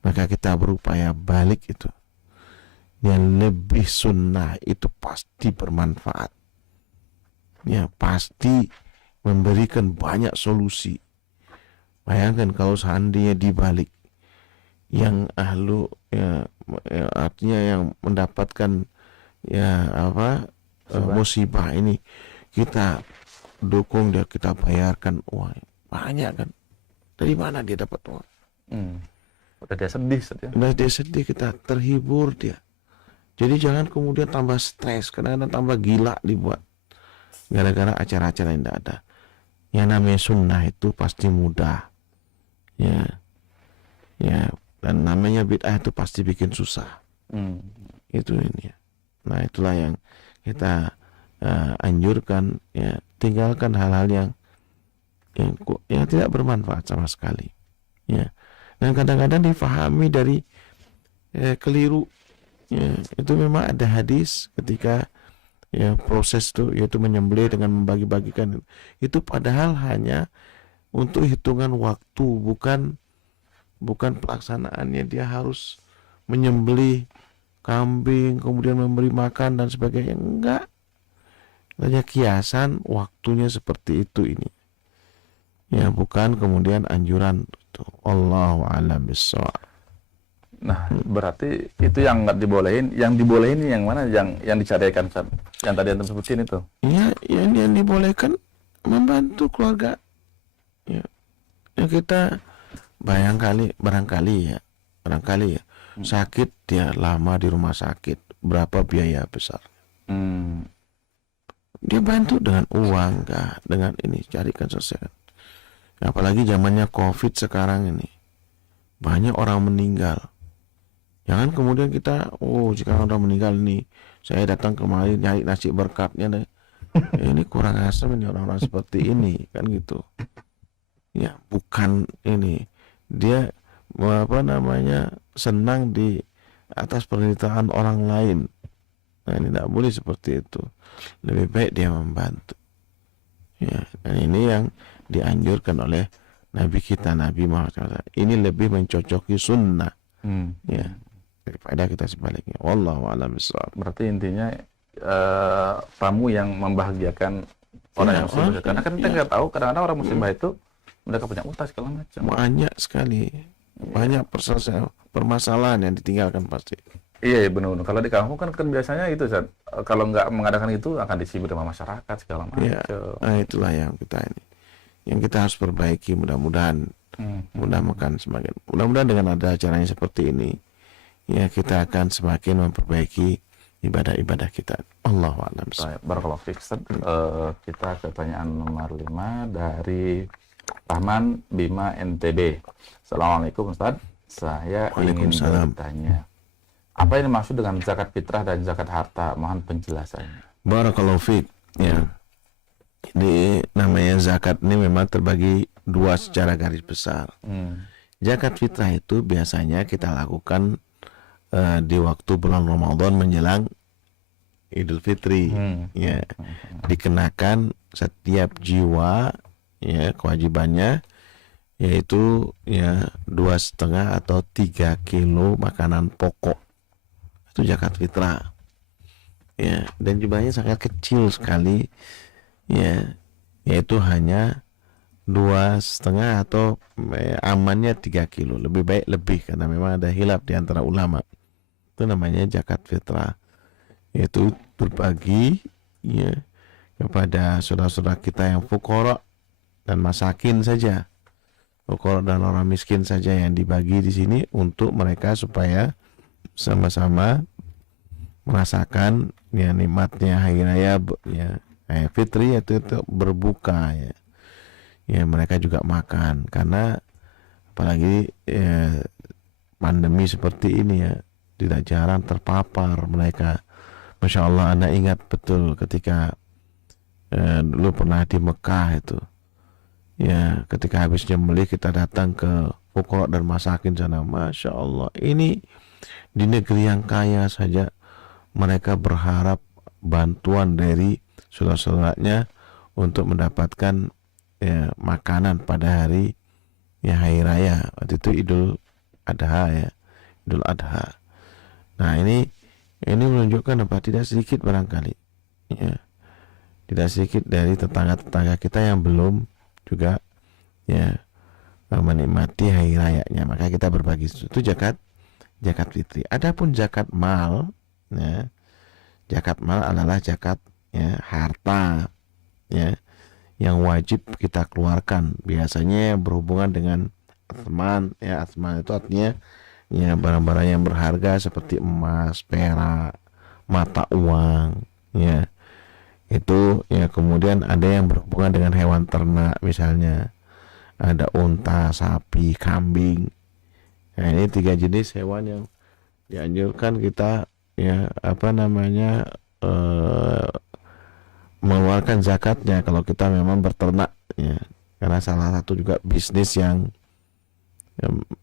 Maka kita berupaya balik itu. Yang lebih sunnah itu pasti bermanfaat. Ya, pasti memberikan banyak solusi. Bayangkan kalau seandainya dibalik, yang ahlu ya artinya yang mendapatkan ya musibah ini, kita dukung dia, kita bayarkan uang banyak kan. Dari mana dia dapat uang? Udah dia sedih, kita terhibur dia. Jadi jangan kemudian tambah stres, kadang-kadang tambah gila dibuat gara-gara acara-acara yang tidak ada. Yang namanya sunnah itu pasti mudah, ya, dan namanya bid'ah itu pasti bikin susah. Itu ini. Nah itulah yang kita anjurkan, ya, tinggalkan hal-hal yang tidak bermanfaat sama sekali, ya. Dan kadang-kadang difahami dari keliru, ya. Itu memang ada hadis ketika ya proses itu, yaitu menyembelih dengan membagi-bagikan itu, padahal hanya untuk hitungan waktu, bukan pelaksanaannya. Dia harus menyembelih kambing kemudian memberi makan dan sebagainya, enggak. Hanya kiasan waktunya seperti itu ini, ya, bukan kemudian anjuran itu. Allahu a'lam bishawab. Nah, berarti itu yang nggak dibolehin. Yang dibolehin ini yang mana? Yang dicarikan, Ustaz? Yang tadi Antum sebutin itu. Ya, yang dibolehkan membantu keluarga. Ya, ya kita barangkali ya sakit, dia lama di rumah sakit, berapa biaya besar. Dia bantu dengan uang, kah, dengan ini carikan selesai. Apalagi zamannya COVID sekarang ini, banyak orang meninggal. Jangan kemudian kita, sekarang orang meninggal nih, saya datang kemari nyari nasi berkatnya deh. Ini kurang asam ini orang-orang seperti ini, kan gitu. Ya, bukan ini. Dia senang di atas penderitaan orang lain. Nah, ini tidak boleh seperti itu. Lebih baik dia membantu. Ya, dan ini yang dianjurkan oleh Nabi kita, Nabi Muhammad SAW. Ini lebih mencocoki sunnah. Ya, daripada kita sebaliknya. Wallahu a'lam bishawab. Berarti intinya tamu yang membahagiakan orang yang musibah. Karena kan kita nggak tahu, kadang-kadang orang musibah itu mereka punya utang segala macam. Banyak sekali. Banyak permasalahan yang ditinggalkan pasti. Iya, benar. Kalau di kampung kan biasanya itu, Zat. Kalau nggak mengadakan itu akan disibuk sama masyarakat segala macam. Ya, nah itulah yang kita harus perbaiki. Mudah-mudahan mudah-mudahan dengan ada acaranya seperti ini, ya kita akan semakin memperbaiki ibadah-ibadah kita. Allahu a'lam. Barakallahu fiik, Ustaz. Kita ke pertanyaan nomor 5 dari Rahman Bima NTB. Assalamualaikum, Ustaz. Saya ingin bertanya, apa yang dimaksud dengan zakat fitrah dan zakat harta? Mohon penjelasannya. Barakallahu fiik. Ya. Ini namanya zakat ini memang terbagi dua secara garis besar. Zakat fitrah itu biasanya kita lakukan di waktu bulan Ramadan menjelang Idul Fitri. Ya. Dikenakan setiap jiwa, ya, kewajibannya yaitu ya 2,5 atau 3 kilo makanan pokok. Itu zakat fitrah. Ya, dan jumlahnya sangat kecil sekali, ya, yaitu hanya 2,5 atau amannya 3 kilo. Lebih baik lebih karena memang ada khilaf di antara ulama. Itu namanya zakat fitrah, yaitu berbagi, ya, kepada saudara-saudara kita yang fuqara dan masakin saja. Fuqara dan orang miskin saja yang dibagi di sini untuk mereka supaya sama-sama merasakan ya nikmatnya hari raya, ya, fitri, yaitu berbuka, ya. Ya, mereka juga makan karena apalagi pandemi seperti ini, ya, tidak jarang terpapar mereka. Masya Allah, Anda ingat betul ketika dulu pernah di Mekah itu, ya, ketika habis nyembelih kita datang ke fuqara dan masakin sana. Masya Allah, ini di negeri yang kaya saja mereka berharap bantuan dari saudara-saudaranya untuk mendapatkan, ya, makanan pada hari, ya, hari raya. Waktu itu Idul Adha, ya, Idul Adha. Nah, ini menunjukkan apa? Tidak sedikit barangkali, ya, tidak sedikit dari tetangga-tetangga kita yang belum juga, ya, menikmati hari rayanya. Maka kita berbagi. Itu zakat fitri. Adapun zakat mal, ya, zakat mal adalah zakat, ya, harta, ya, yang wajib kita keluarkan. Biasanya berhubungan dengan asman, ya. Asman itu artinya, ya, barang-barang yang berharga seperti emas, perak, mata uang, ya. Itu, ya, kemudian ada yang berhubungan dengan hewan ternak, misalnya ada unta, sapi, kambing. Nah, ini 3 jenis hewan yang dianjurkan kita, ya, mengeluarkan zakatnya kalau kita memang berternak, ya, karena salah satu juga bisnis yang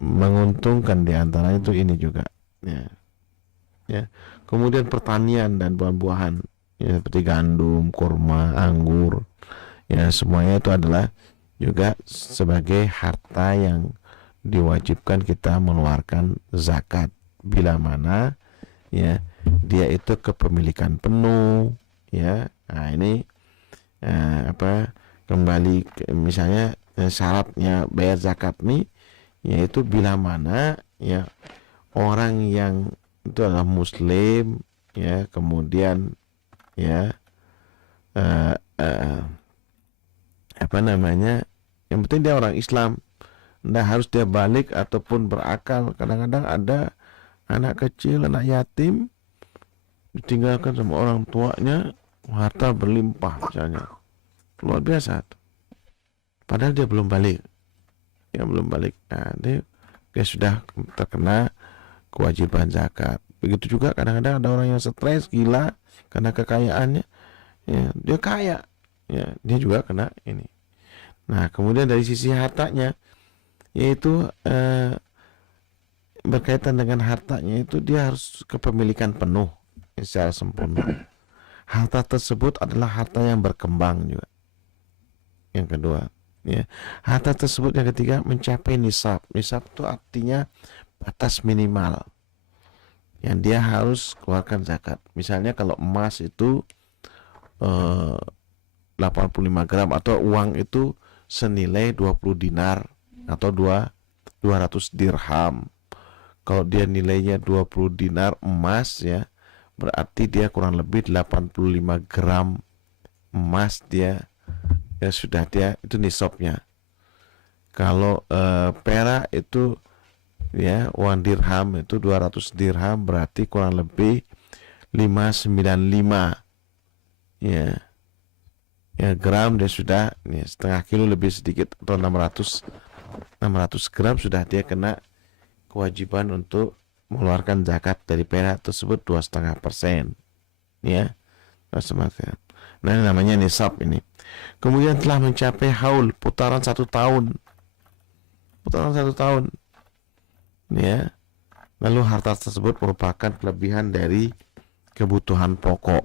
menguntungkan di antaranya itu ini juga, ya. Ya, kemudian pertanian dan buah-buahan, ya, seperti gandum, kurma, anggur, ya, semuanya itu adalah juga sebagai harta yang diwajibkan kita mengeluarkan zakat bila mana, ya, dia itu kepemilikan penuh, ya. Nah, ini kembali misalnya syaratnya bayar zakat nih, yaitu bila mana, ya, orang yang itu adalah muslim, ya, kemudian ya eh, eh, apa namanya, yang penting dia orang Islam, nggak harus dia balik ataupun berakal. Kadang-kadang ada anak kecil, anak yatim ditinggalkan sama orang tuanya, harta berlimpah misalnya, luar biasa tuh. Padahal dia belum balik, ya belum balik. Nah, dia sudah terkena kewajiban zakat. Begitu juga kadang-kadang ada orang yang stres gila karena kekayaannya, ya, dia kaya, ya, dia juga kena ini. Nah, kemudian dari sisi hartanya, yaitu berkaitan dengan hartanya itu dia harus kepemilikan penuh secara sempurna. Harta tersebut adalah harta yang berkembang juga. Yang kedua, ya, harta tersebut yang ketiga mencapai nisab. Nisab itu artinya batas minimal yang dia harus keluarkan zakat. Misalnya kalau emas itu 85 gram atau uang itu senilai 20 dinar atau 200 dirham. Kalau dia nilainya 20 dinar emas, ya, berarti dia kurang lebih 85 gram emas dia, ya sudah, dia itu nisabnya. Kalau perak itu, ya, uang dirham itu 200 dirham berarti kurang lebih 595, ya, ya, gram dia sudah, ya, setengah kilo lebih sedikit atau 600 gram sudah dia kena kewajiban untuk mengeluarkan zakat dari perak tersebut 2,5%, ya, 2,5%. Nah, ini namanya nisab ini. Kemudian telah mencapai haul, putaran 1 tahun, ya. Lalu harta tersebut merupakan kelebihan dari kebutuhan pokok.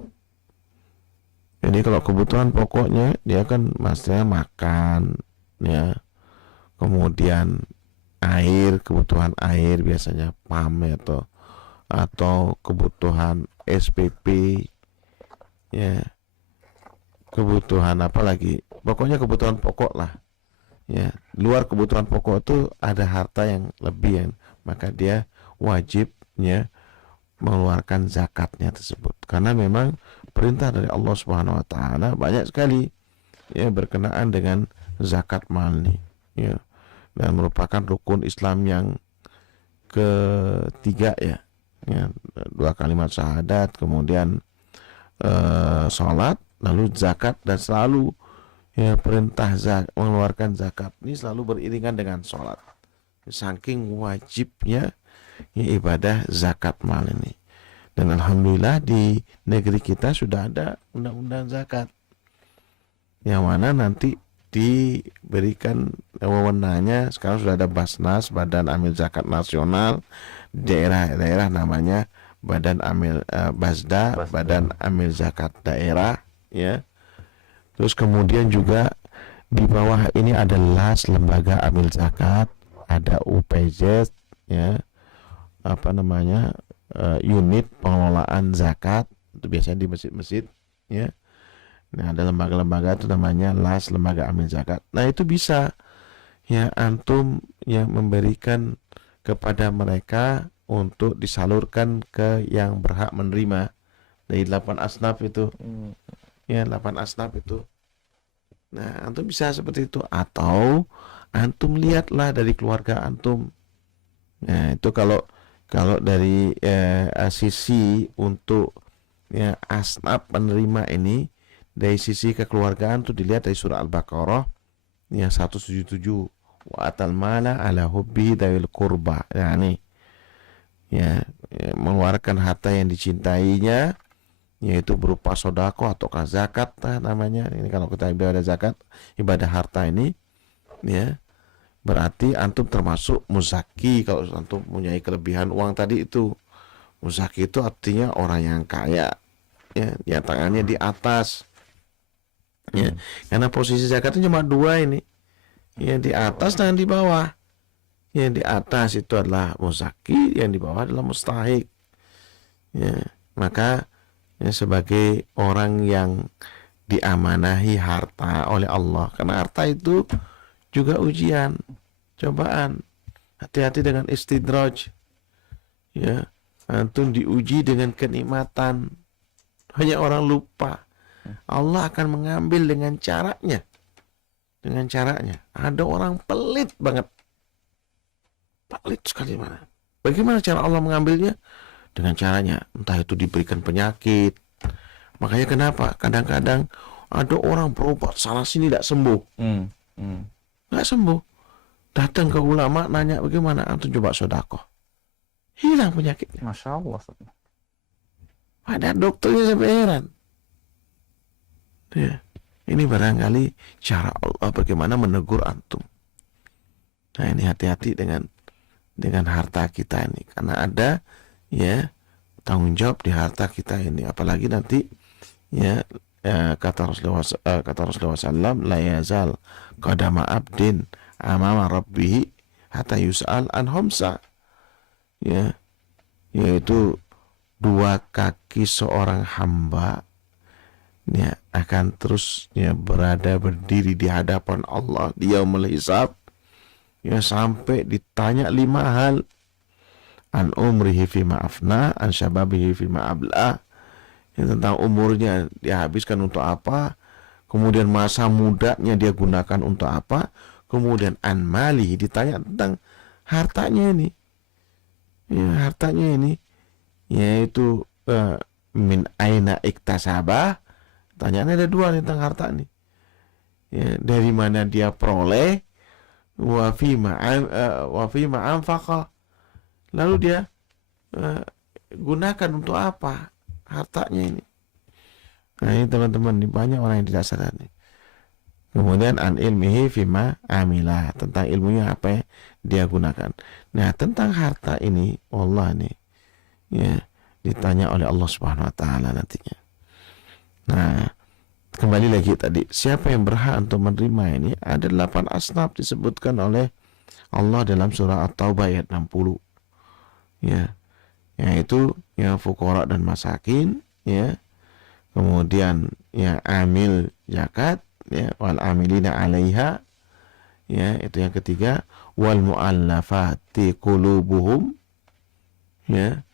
Jadi kalau kebutuhan pokoknya dia kan maksudnya makan, ya, kemudian air, kebutuhan air biasanya PAM, atau kebutuhan SPP, ya, kebutuhan apa lagi, pokoknya kebutuhan pokok lah, ya. Luar kebutuhan pokok itu ada harta yang lebih, yang maka dia wajibnya mengeluarkan zakatnya tersebut, karena memang perintah dari Allah Subhanahu wa taala banyak sekali, ya, berkenaan dengan zakat mal ini, ya, dan merupakan rukun Islam yang ketiga, ya, ya, 2 kalimat syahadat, kemudian sholat, lalu zakat, dan selalu, ya, perintah mengeluarkan zakat ini selalu beriringan dengan sholat, saking wajibnya, ya, ibadah zakat mal ini. Dan alhamdulillah di negeri kita sudah ada undang-undang zakat yang mana nanti diberikan wewenangnya. Sekarang sudah ada Basnas, Badan Amil Zakat Nasional, daerah-daerah namanya Badan Amil Basda, Badan Amil Zakat Daerah, ya. Terus kemudian juga di bawah ini ada LAS, Lembaga Amil Zakat, ada UPZ, ya, apa namanya, unit pengelolaan zakat, itu biasanya di masjid-masjid, ya. Nah, ada lembaga-lembaga itu namanya LAS, Lembaga Amil Zakat. Nah, itu bisa, ya, antum, ya, memberikan kepada mereka untuk disalurkan ke yang berhak menerima dari 8 asnaf itu, ya, 8 asnaf itu. Nah, antum bisa seperti itu, atau antum lihatlah dari keluarga antum. Nah, itu kalau dari sisi untuk, ya, asnaf penerima ini, dari sisi kekeluargaan tuh dilihat dari surah Al-Baqarah yang 177, wa atal mala ala hubbi dawil qurba, ya, nih, ya, mengeluarkan harta yang dicintainya, yaitu berupa sodako atau zakat namanya. Ini kalau kita ibadah zakat, ibadah harta ini, ya, berarti antum termasuk muzaki. Kalau antum punya kelebihan uang tadi itu, muzaki itu artinya orang yang kaya, ya, yang tangannya di atas, ya, karena posisi zakat itu cuma 2 ini, ya, di atas dan di bawah. Yang di atas itu adalah muzaki, yang di bawah adalah mustahik, ya. Maka, ya, sebagai orang yang diamanahi harta oleh Allah, karena harta itu juga ujian, cobaan. Hati-hati dengan istidraj, ya, antum diuji dengan kenikmatan. Hanya orang lupa. Allah akan mengambil dengan caranya. Dengan caranya. Ada orang pelit banget. Pelit sekali mana. Bagaimana cara Allah mengambilnya? Dengan caranya. Entah itu diberikan penyakit. Makanya kenapa? Kadang-kadang ada orang berobat sana sini tidak sembuh. Nggak sembuh. Datang ke ulama nanya bagaimana? Antum coba sedekah. Hilang penyakitnya. Masya Allah. Ada dokternya sampai heran. Ya. Ini barangkali cara Allah bagaimana menegur antum. Nah ini hati-hati dengan harta kita ini. Karena ada ya tanggung jawab di harta kita ini. Apalagi nanti ya, kata Rasulullah SAW, la yazal qadama abdin amama rabbih hatta yus'al an khamsa. Ya, yaitu dua kaki seorang hamba ya akan terus ya berdiri di hadapan Allah di yaumul hisab ya sampai ditanya 5 hal: an umrihi fima afna, an syababihi fima abla, ya, tentang umurnya dia habiskan untuk apa, kemudian masa mudanya dia gunakan untuk apa, kemudian an malihi ditanya tentang hartanya ini, ya, hartanya ini yaitu min aina iktasabah. Tanyaannya ada 2 tentang harta nih. Ya, dari mana dia peroleh, wa fima anfaqa. Lalu dia gunakan untuk apa hartanya ini. Nah ini teman-teman, ini banyak orang yang tidak sadar nih. Kemudian an ilmihi fima amilah, tentang ilmunya apa yang dia gunakan. Nah tentang harta ini Allah nih ya ditanya oleh Allah Subhanahu wa taala nantinya. Nah, kembali lagi tadi, siapa yang berhak untuk menerima ini? Ada 8 asnaf disebutkan oleh Allah dalam surah At-Taubah ayat 60. Ya. Yaitu ya fuqara dan masakin, ya. Kemudian ya amil zakat, ya, wal amilina 'alaiha. Ya, itu yang ketiga, wal mu'allafati qulubuhum. Ya.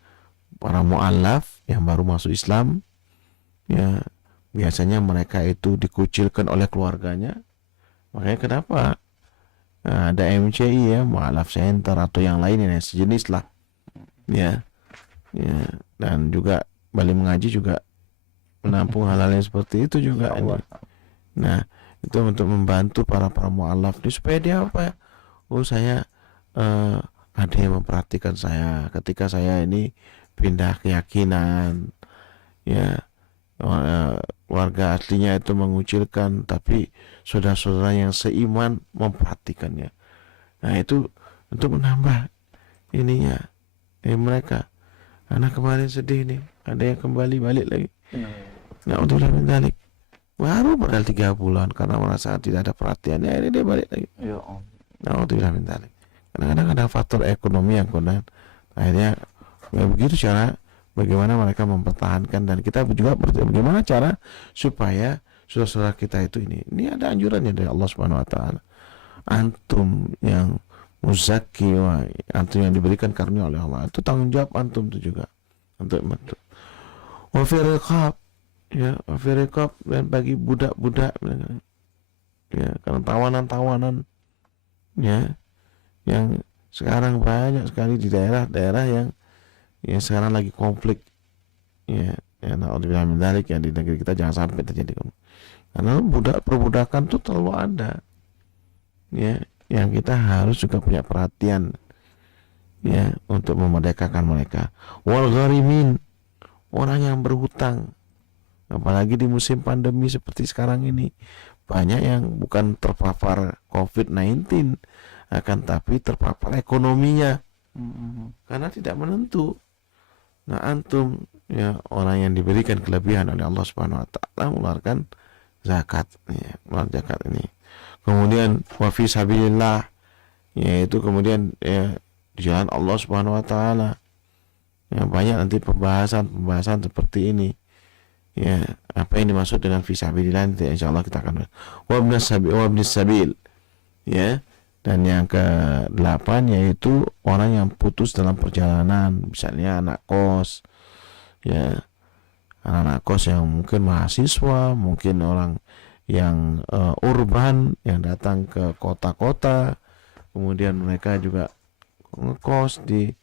Para mu'allaf yang baru masuk Islam, ya, biasanya mereka itu dikucilkan oleh keluarganya. Makanya kenapa ada MCI ya, mu'alaf center atau yang lain yang sejenis lah. Ya. Ya, dan juga Bali Mengaji juga menampung hal-hal yang seperti itu juga ini. Nah, itu untuk membantu para mu'alaf ini supaya dia apa ya? Oh, saya ada yang memperhatikan saya ketika saya ini pindah keyakinan. Ya. Warga aslinya itu mengucilkan, tapi saudara-saudara yang seiman memperhatikannya. Nah itu untuk menambah ininya mereka. Anak kemarin sedih nih, ada yang kembali balik lagi. Na'udzubillah min dzalik. Baru modal 3 bulan karena merasa tidak ada perhatiannya, ini dia balik lagi. Na'udzubillah min dzalik. Kadang-kadang ada faktor ekonomi yang kemudian akhirnya ya begitu cara bagaimana mereka mempertahankan, dan kita juga bagaimana cara supaya saudara-saudara kita itu ini ada anjurannya dari Allah Subhanahu wa taala. Antum yang muzakki, antum yang diberikan karunia oleh Allah, itu tanggung jawab antum itu juga untuk membantu. Wa fi riqab, ya, wa fi riqab, dan bagi budak-budak ya, karena tawanan-tawanan ya yang sekarang banyak sekali di daerah-daerah yang ya sekarang lagi konflik ya na'udzubillah min dzalik, ya di negeri kita jangan sampai terjadi karena perbudakan tuh terlalu ada ya, yang kita harus juga punya perhatian ya untuk memerdekakan mereka. Wal gharimin, orang yang berhutang, apalagi di musim pandemi seperti sekarang ini banyak yang bukan terpapar COVID-19 akan tapi terpapar ekonominya karena tidak menentu. Nah antum ya orang yang diberikan kelebihan oleh Allah Subhanahu wa taala mengeluarkan zakat ya, mengeluarkan zakat ini. Kemudian wa fi sabilillah, yaitu kemudian ya di jalan Allah Subhanahu wa taala. Ya banyak nanti pembahasan seperti ini. Ya, apa yang dimaksud dengan fi sabilillah nanti insyaallah kita akan wa ibnis sabil ya, Dan yang ke-8 yaitu orang yang putus dalam perjalanan, misalnya anak kos, ya, anak kos yang mungkin mahasiswa, mungkin orang yang urban yang datang ke kota-kota, kemudian mereka juga ngekos di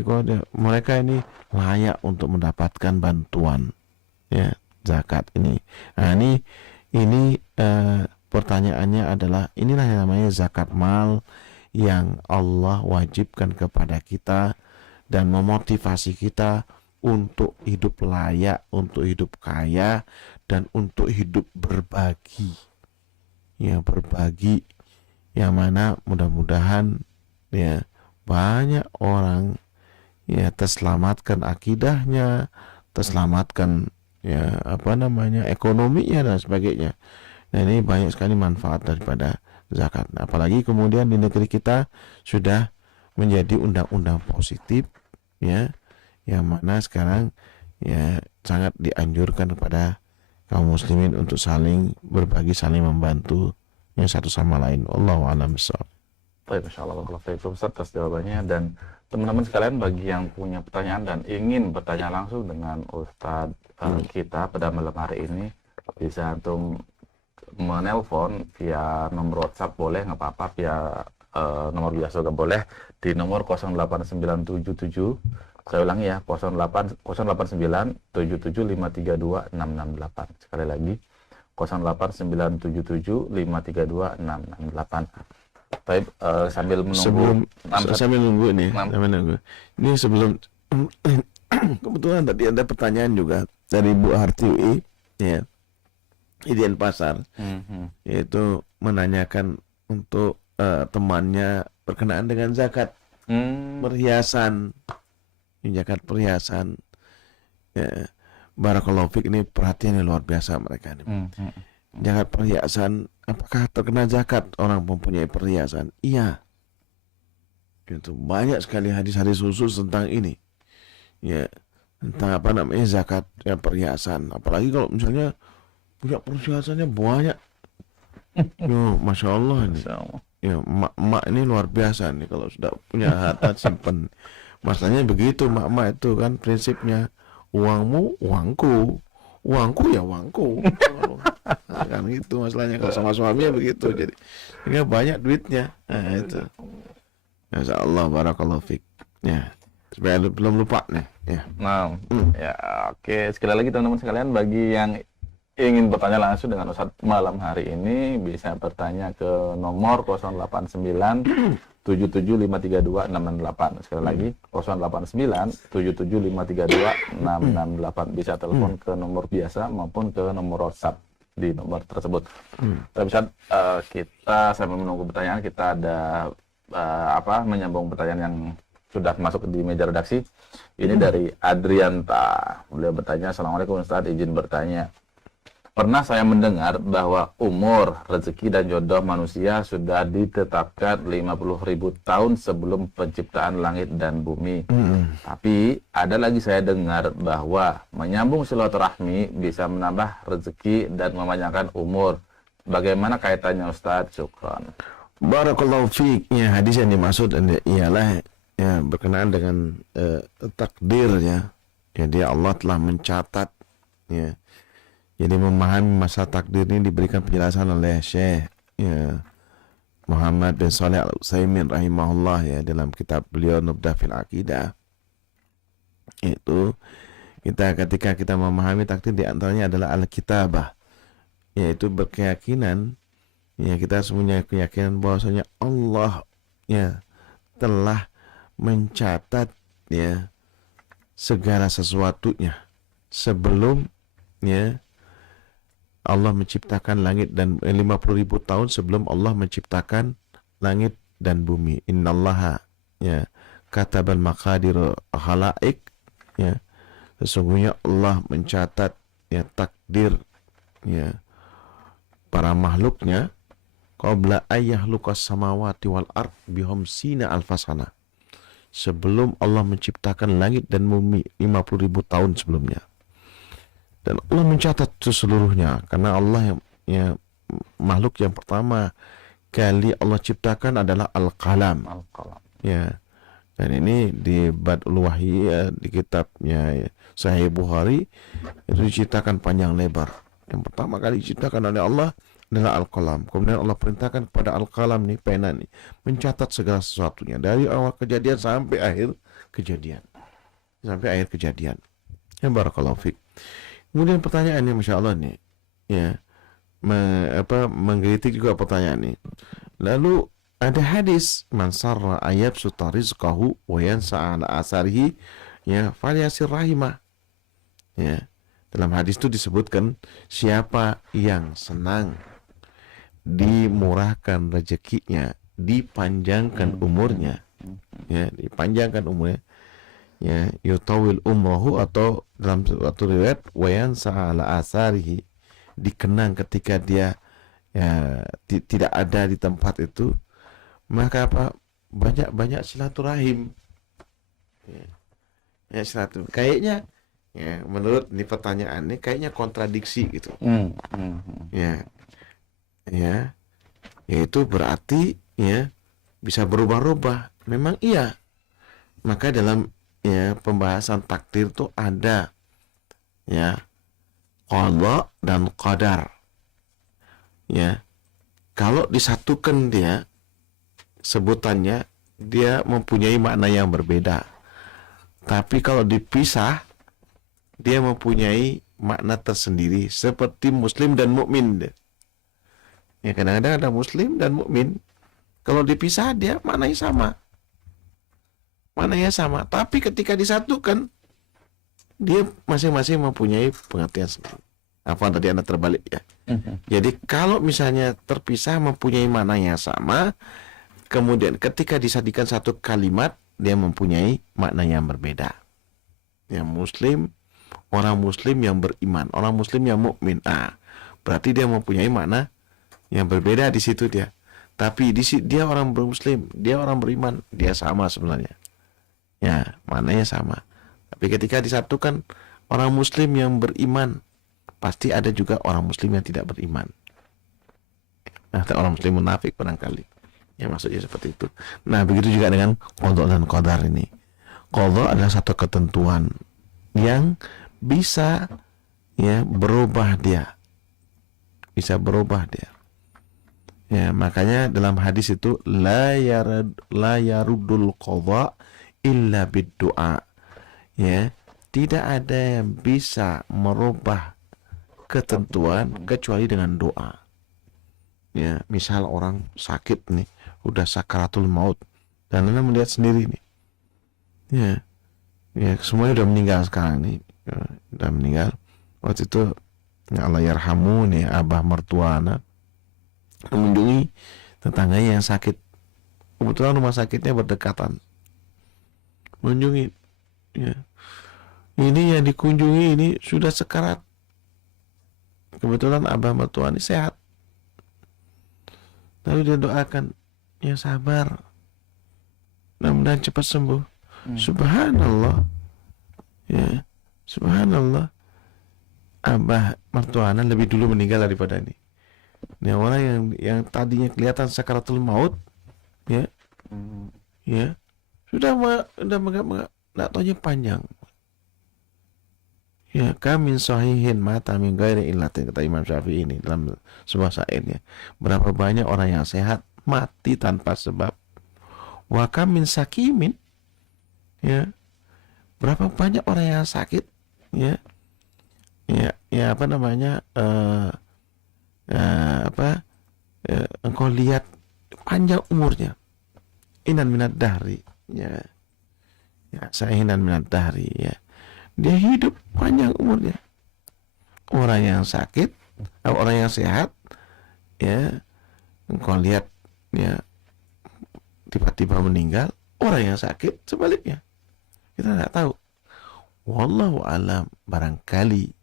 kota, mereka ini layak untuk mendapatkan bantuan, ya, zakat ini. Nah, ini pertanyaannya adalah, inilah yang namanya zakat mal yang Allah wajibkan kepada kita dan memotivasi kita untuk hidup layak, untuk hidup kaya, dan untuk hidup berbagi. Ya, berbagi yang mana mudah-mudahan ya banyak orang ya terselamatkan akidahnya, terselamatkan ya ekonominya dan sebagainya. Nah, ini banyak sekali manfaat daripada zakat. Apalagi kemudian di negeri kita sudah menjadi undang-undang positif, ya, yang mana sekarang ya sangat dianjurkan kepada kaum muslimin untuk saling berbagi, saling membantu yang satu sama lain. Wallahu a'lam bishawab. Baik, Masya Allah, Ustaz atas jawabannya. Dan teman-teman sekalian, bagi yang punya pertanyaan dan ingin bertanya langsung dengan Ustadz kita pada malam hari ini, bisa antum menelpon via nomor WhatsApp boleh, nggak apa-apa, via nomor biasa juga boleh, di nomor 08977, saya ulangi ya, 08977532668. Sekali lagi, 08977532668. Baik, sambil menunggu sambil nunggu nih, ini sebelum kebetulan tadi ada pertanyaan juga dari Bu Hartiwi, ya, di Denpasar, yaitu menanyakan untuk temannya berkenaan dengan zakat perhiasan, zakat perhiasan. Ya, barakallahu fiik, ini perhatiannya luar biasa mereka ini. Zakat perhiasan, apakah terkena zakat orang mempunyai perhiasan? Iya. Itu banyak sekali hadis-hadis khusus tentang ini. Ya, tentang zakat ya, perhiasan. Apalagi kalau misalnya punya perhiasannya banyak. Yo, Masya Allah ini. Ya, emak ini luar biasa nih kalau sudah punya harta simpen. Masalahnya begitu, emak itu kan prinsipnya, uangmu uangku, uangku ya uangku. Nah, kan gitu masalahnya kalau sama suaminya begitu. Jadi banyak duitnya. Nah, itu. Masya Allah, barakallahu fiik. Ya, supaya belum lupa nih. Ya. Nah, ya, oke. Sekali lagi teman-teman sekalian, bagi yang ingin bertanya langsung dengan Ustadz malam hari ini, bisa bertanya ke nomor 08977532668. Sekali lagi, 08977532668. Bisa telepon ke nomor biasa maupun ke nomor WhatsApp di nomor tersebut. Tapi kita sambil menunggu pertanyaan, kita ada menyambung pertanyaan yang sudah masuk di meja redaksi. Ini dari Adrianta. Beliau bertanya, Assalamualaikum Ustaz, izin bertanya. Pernah saya mendengar bahwa umur, rezeki dan jodoh manusia sudah ditetapkan 50.000 tahun sebelum penciptaan langit dan bumi. Tapi ada lagi saya dengar bahwa menyambung silaturahmi bisa menambah rezeki dan memanjangkan umur. Bagaimana kaitannya Ustaz? Syukran. Barakallahu fiik. Ya, hadis yang dimaksud ialah ya berkenaan dengan takdir, ya. Jadi Allah telah mencatat, ya. Jadi memahami masa takdir ini diberikan penjelasan oleh Syekh ya, Muhammad bin Shalih Al-Utsaimin rahimahullah, ya, dalam kitab beliau Nubdah fil Aqidah. Itu ketika kita memahami takdir, diantaranya adalah al-kitabah, yaitu berkeyakinan, ya, kita semuanya keyakinan bahwasanya Allah, ya, telah mencatat, ya, segala sesuatunya sebelum, ya, Allah menciptakan langit dan 50.000 tahun sebelum Allah menciptakan langit dan bumi. Innallaha, ya, katabal maqadir khalaik, ya, sesungguhnya Allah mencatat, ya, takdir, ya, para makhluknya qabla ayyahluqas samawati wal ard bihamsina alfasana, sebelum Allah menciptakan langit dan bumi 50.000 tahun sebelumnya. Dan Allah mencatat itu seluruhnya, karena Allah yang makhluk yang pertama kali Allah ciptakan adalah al-qalam. Al-qalam. Ya. Dan ini di Badul Wahyi, ya, di kitabnya Sahih Bukhari itu diciptakan panjang lebar. Yang pertama kali diciptakan oleh Allah adalah al-qalam. Kemudian Allah perintahkan kepada al-qalam nih, pena nih, mencatat segala sesuatunya dari awal kejadian sampai akhir kejadian. Sampai akhir kejadian. Ya barakallahu fiik. Kemudian pertanyaannya Masya Allah nih, ya, menggelitik juga pertanyaan nih. Lalu ada hadis man sarra ayat sutarizqahu wa yansa ala asarihi, ya falyasir rahimah. Ya, dalam hadis itu disebutkan siapa yang senang dimurahkan rezekinya, dipanjangkan umurnya, ya, dipanjangkan umurnya, ya, yutawil umrohu, atau dalam suatu riwayat wa yansa ala asarihi, dikenang ketika dia, ya, tidak ada di tempat itu, maka apa, banyak silaturahim, ya silaturahim. Kayaknya, ya, menurut ini pertanyaan ini kayaknya kontradiksi gitu. Ya, yaitu berarti, ya, bisa berubah-ubah. Memang iya. Maka dalam, ya, pembahasan takdir itu ada, ya, qada dan qadar. Ya, kalau disatukan dia sebutannya, dia mempunyai makna yang berbeda. Tapi kalau dipisah, dia mempunyai makna tersendiri, seperti muslim dan mukmin. Ya, kadang-kadang ada muslim dan mukmin. Kalau dipisah dia maknanya sama. Maknanya sama, tapi ketika disatukan dia masing-masing mempunyai pengertian sendiri. Apa tadi Anda terbalik ya? Jadi kalau misalnya terpisah mempunyai makna yang sama, kemudian ketika disadikan satu kalimat dia mempunyai makna yang berbeda. Yang muslim, orang muslim yang beriman, orang muslim yang mukmin. Berarti dia mempunyai makna yang berbeda di situ dia. Tapi di situ dia orang bermuslim, dia orang beriman, dia sama sebenarnya. Ya, maknanya sama. Tapi ketika disatukan orang muslim yang beriman, pasti ada juga orang muslim yang tidak beriman. Nah, orang muslim munafik barangkali. Ya, maksudnya seperti itu. Nah, begitu juga dengan qada dan qadar ini. Qada adalah satu ketentuan yang bisa, ya, berubah dia. Bisa berubah dia. Ya, makanya dalam hadis itu la yarudul qada illa bid-du'a. Ya, tidak ada yang bisa merubah ketentuan kecuali dengan doa. Ya, misal orang sakit nih, udah sakaratul maut, dan Anda melihat sendiri nih, ya semuanya udah meninggal sekarang nih, ya, udah meninggal. Waktu itu, ya Allah yarhamu nih, abah mertua anak mengunjungi tetangganya yang sakit. Kebetulan rumah sakitnya berdekatan. Mengunjungi, ya. Ini yang dikunjungi ini sudah sekarat. Kebetulan abah mertua ini sehat. Lalu dia doakan, ya sabar, mudah-mudahan cepat sembuh. Subhanallah, ya, subhanallah, abah mertuana lebih dulu meninggal daripada ini. Ini orang yang tadinya kelihatan sakaratul maut, ya, ya, sudah nggak taunya panjang. Ya, kamin sahihin mata min ghairi illatin, kata Imam Syafi'i ini dalam sebuah syairnya. Berapa banyak orang yang sehat mati tanpa sebab. Wa kamin sakimin, ya, berapa banyak orang yang sakit, ya, apa namanya, engkau lihat panjang umurnya. Inan minad dahri, ya, sahinan minad dahri, ya. Dia hidup panjang umurnya. Orang yang sakit, orang yang sehat, ya, engkau lihat, ya, tiba-tiba meninggal. Orang yang sakit sebaliknya, kita tidak tahu. Wallahu alam, barangkali,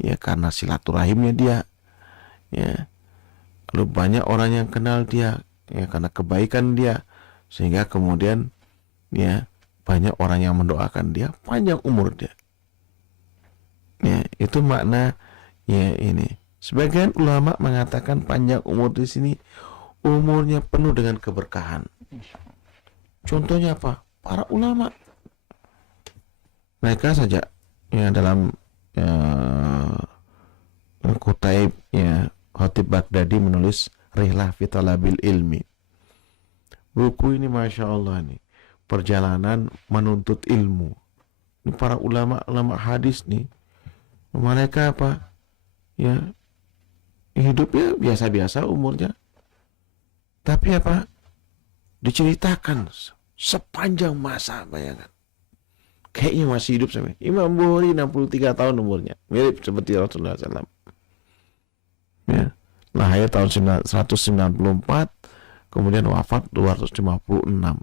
ya, karena silaturahimnya dia, ya, lalu banyak orang yang kenal dia, ya, karena kebaikan dia, sehingga kemudian, ya, banyak orang yang mendoakan dia panjang umur dia. Ya, itu makna, ya, ini. Sebagian ulama mengatakan panjang umur di sini umurnya penuh dengan keberkahan. Contohnya apa? Para ulama. Mereka saja ya dalam Kutaib ya Khatib Baghdadi menulis Rihlah fi Talabil Ilmi. Buku ini Masya Allah nih, perjalanan menuntut ilmu. Ini para ulama hadis nih, mereka apa? Ya hidupnya biasa-biasa umurnya, tapi apa? Diceritakan sepanjang masa, bayangkan. Kayaknya masih hidup sampai Imam Bukhari 63 tahun umurnya, mirip seperti Rasulullah SAW. Ya, lahir tahun 194, kemudian wafat 256.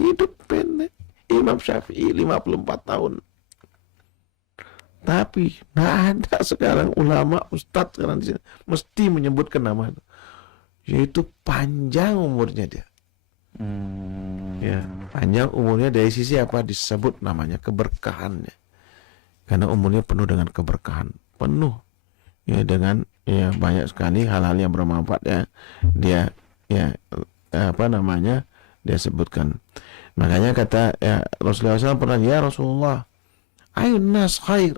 Hidup pendek. Imam Syafi'i 54 tahun. Tapi nggak ada sekarang ulama, ustadz sekarang mesti menyebutkan nama itu, yaitu panjang umurnya dia. Ya, panjang umurnya dari sisi apa? Disebut namanya keberkahannya. Karena umurnya penuh dengan keberkahan, penuh ya dengan ya banyak sekali hal-hal yang bermanfaat ya. Dia ya apa namanya? Dia sebutkan. Makanya kata ya Rasulullah SAW pernah, ya Rasulullah, ayun nas khair.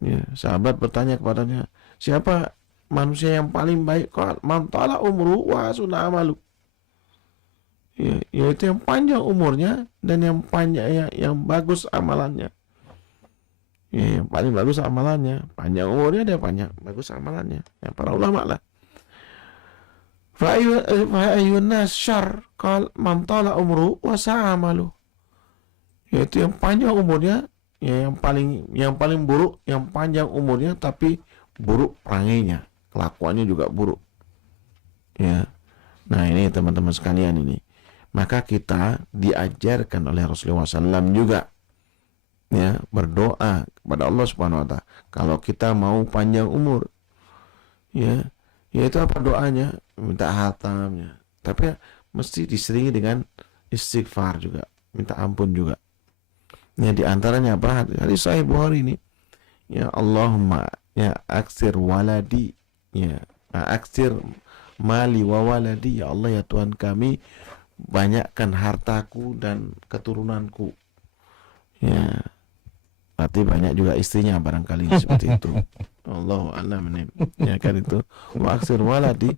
Ya, sahabat bertanya kepadanya, siapa manusia yang paling baik? Man tala umru wa hasuna amalu. Ya, yaitu yang panjang umurnya dan yang panjang yang bagus amalannya. Ya, yang paling bagus amalannya, panjang umurnya dia panjang, bagus amalannya. Ya, para ulama lah. Fa ayyun nas syarr qal man tala umru wa sa'a amalu. Yaitu yang panjang umurnya, ya yang paling buruk, yang panjang umurnya tapi buruk peranginya, kelakuannya juga buruk. Ya. Nah, ini teman-teman sekalian ini. Maka kita diajarkan oleh Rasulullah SAW juga ya berdoa kepada Allah Subhanahu wa taala kalau kita mau panjang umur. Ya, yaitu apa doanya? Minta hatamnya. Tapi mesti diseringi dengan istighfar juga, minta ampun juga. Ya, di antaranya apa? Hadis Sahih Bukhari ini. Ya Allahumma ya aksir waladi, ya aksir mali wa waladi, ya Allah ya Tuhan kami, banyakkan hartaku dan keturunanku. Ya, berarti banyak juga istrinya barangkali seperti itu. Allahu a'lam. Ya kan itu. Wa aksir waladi.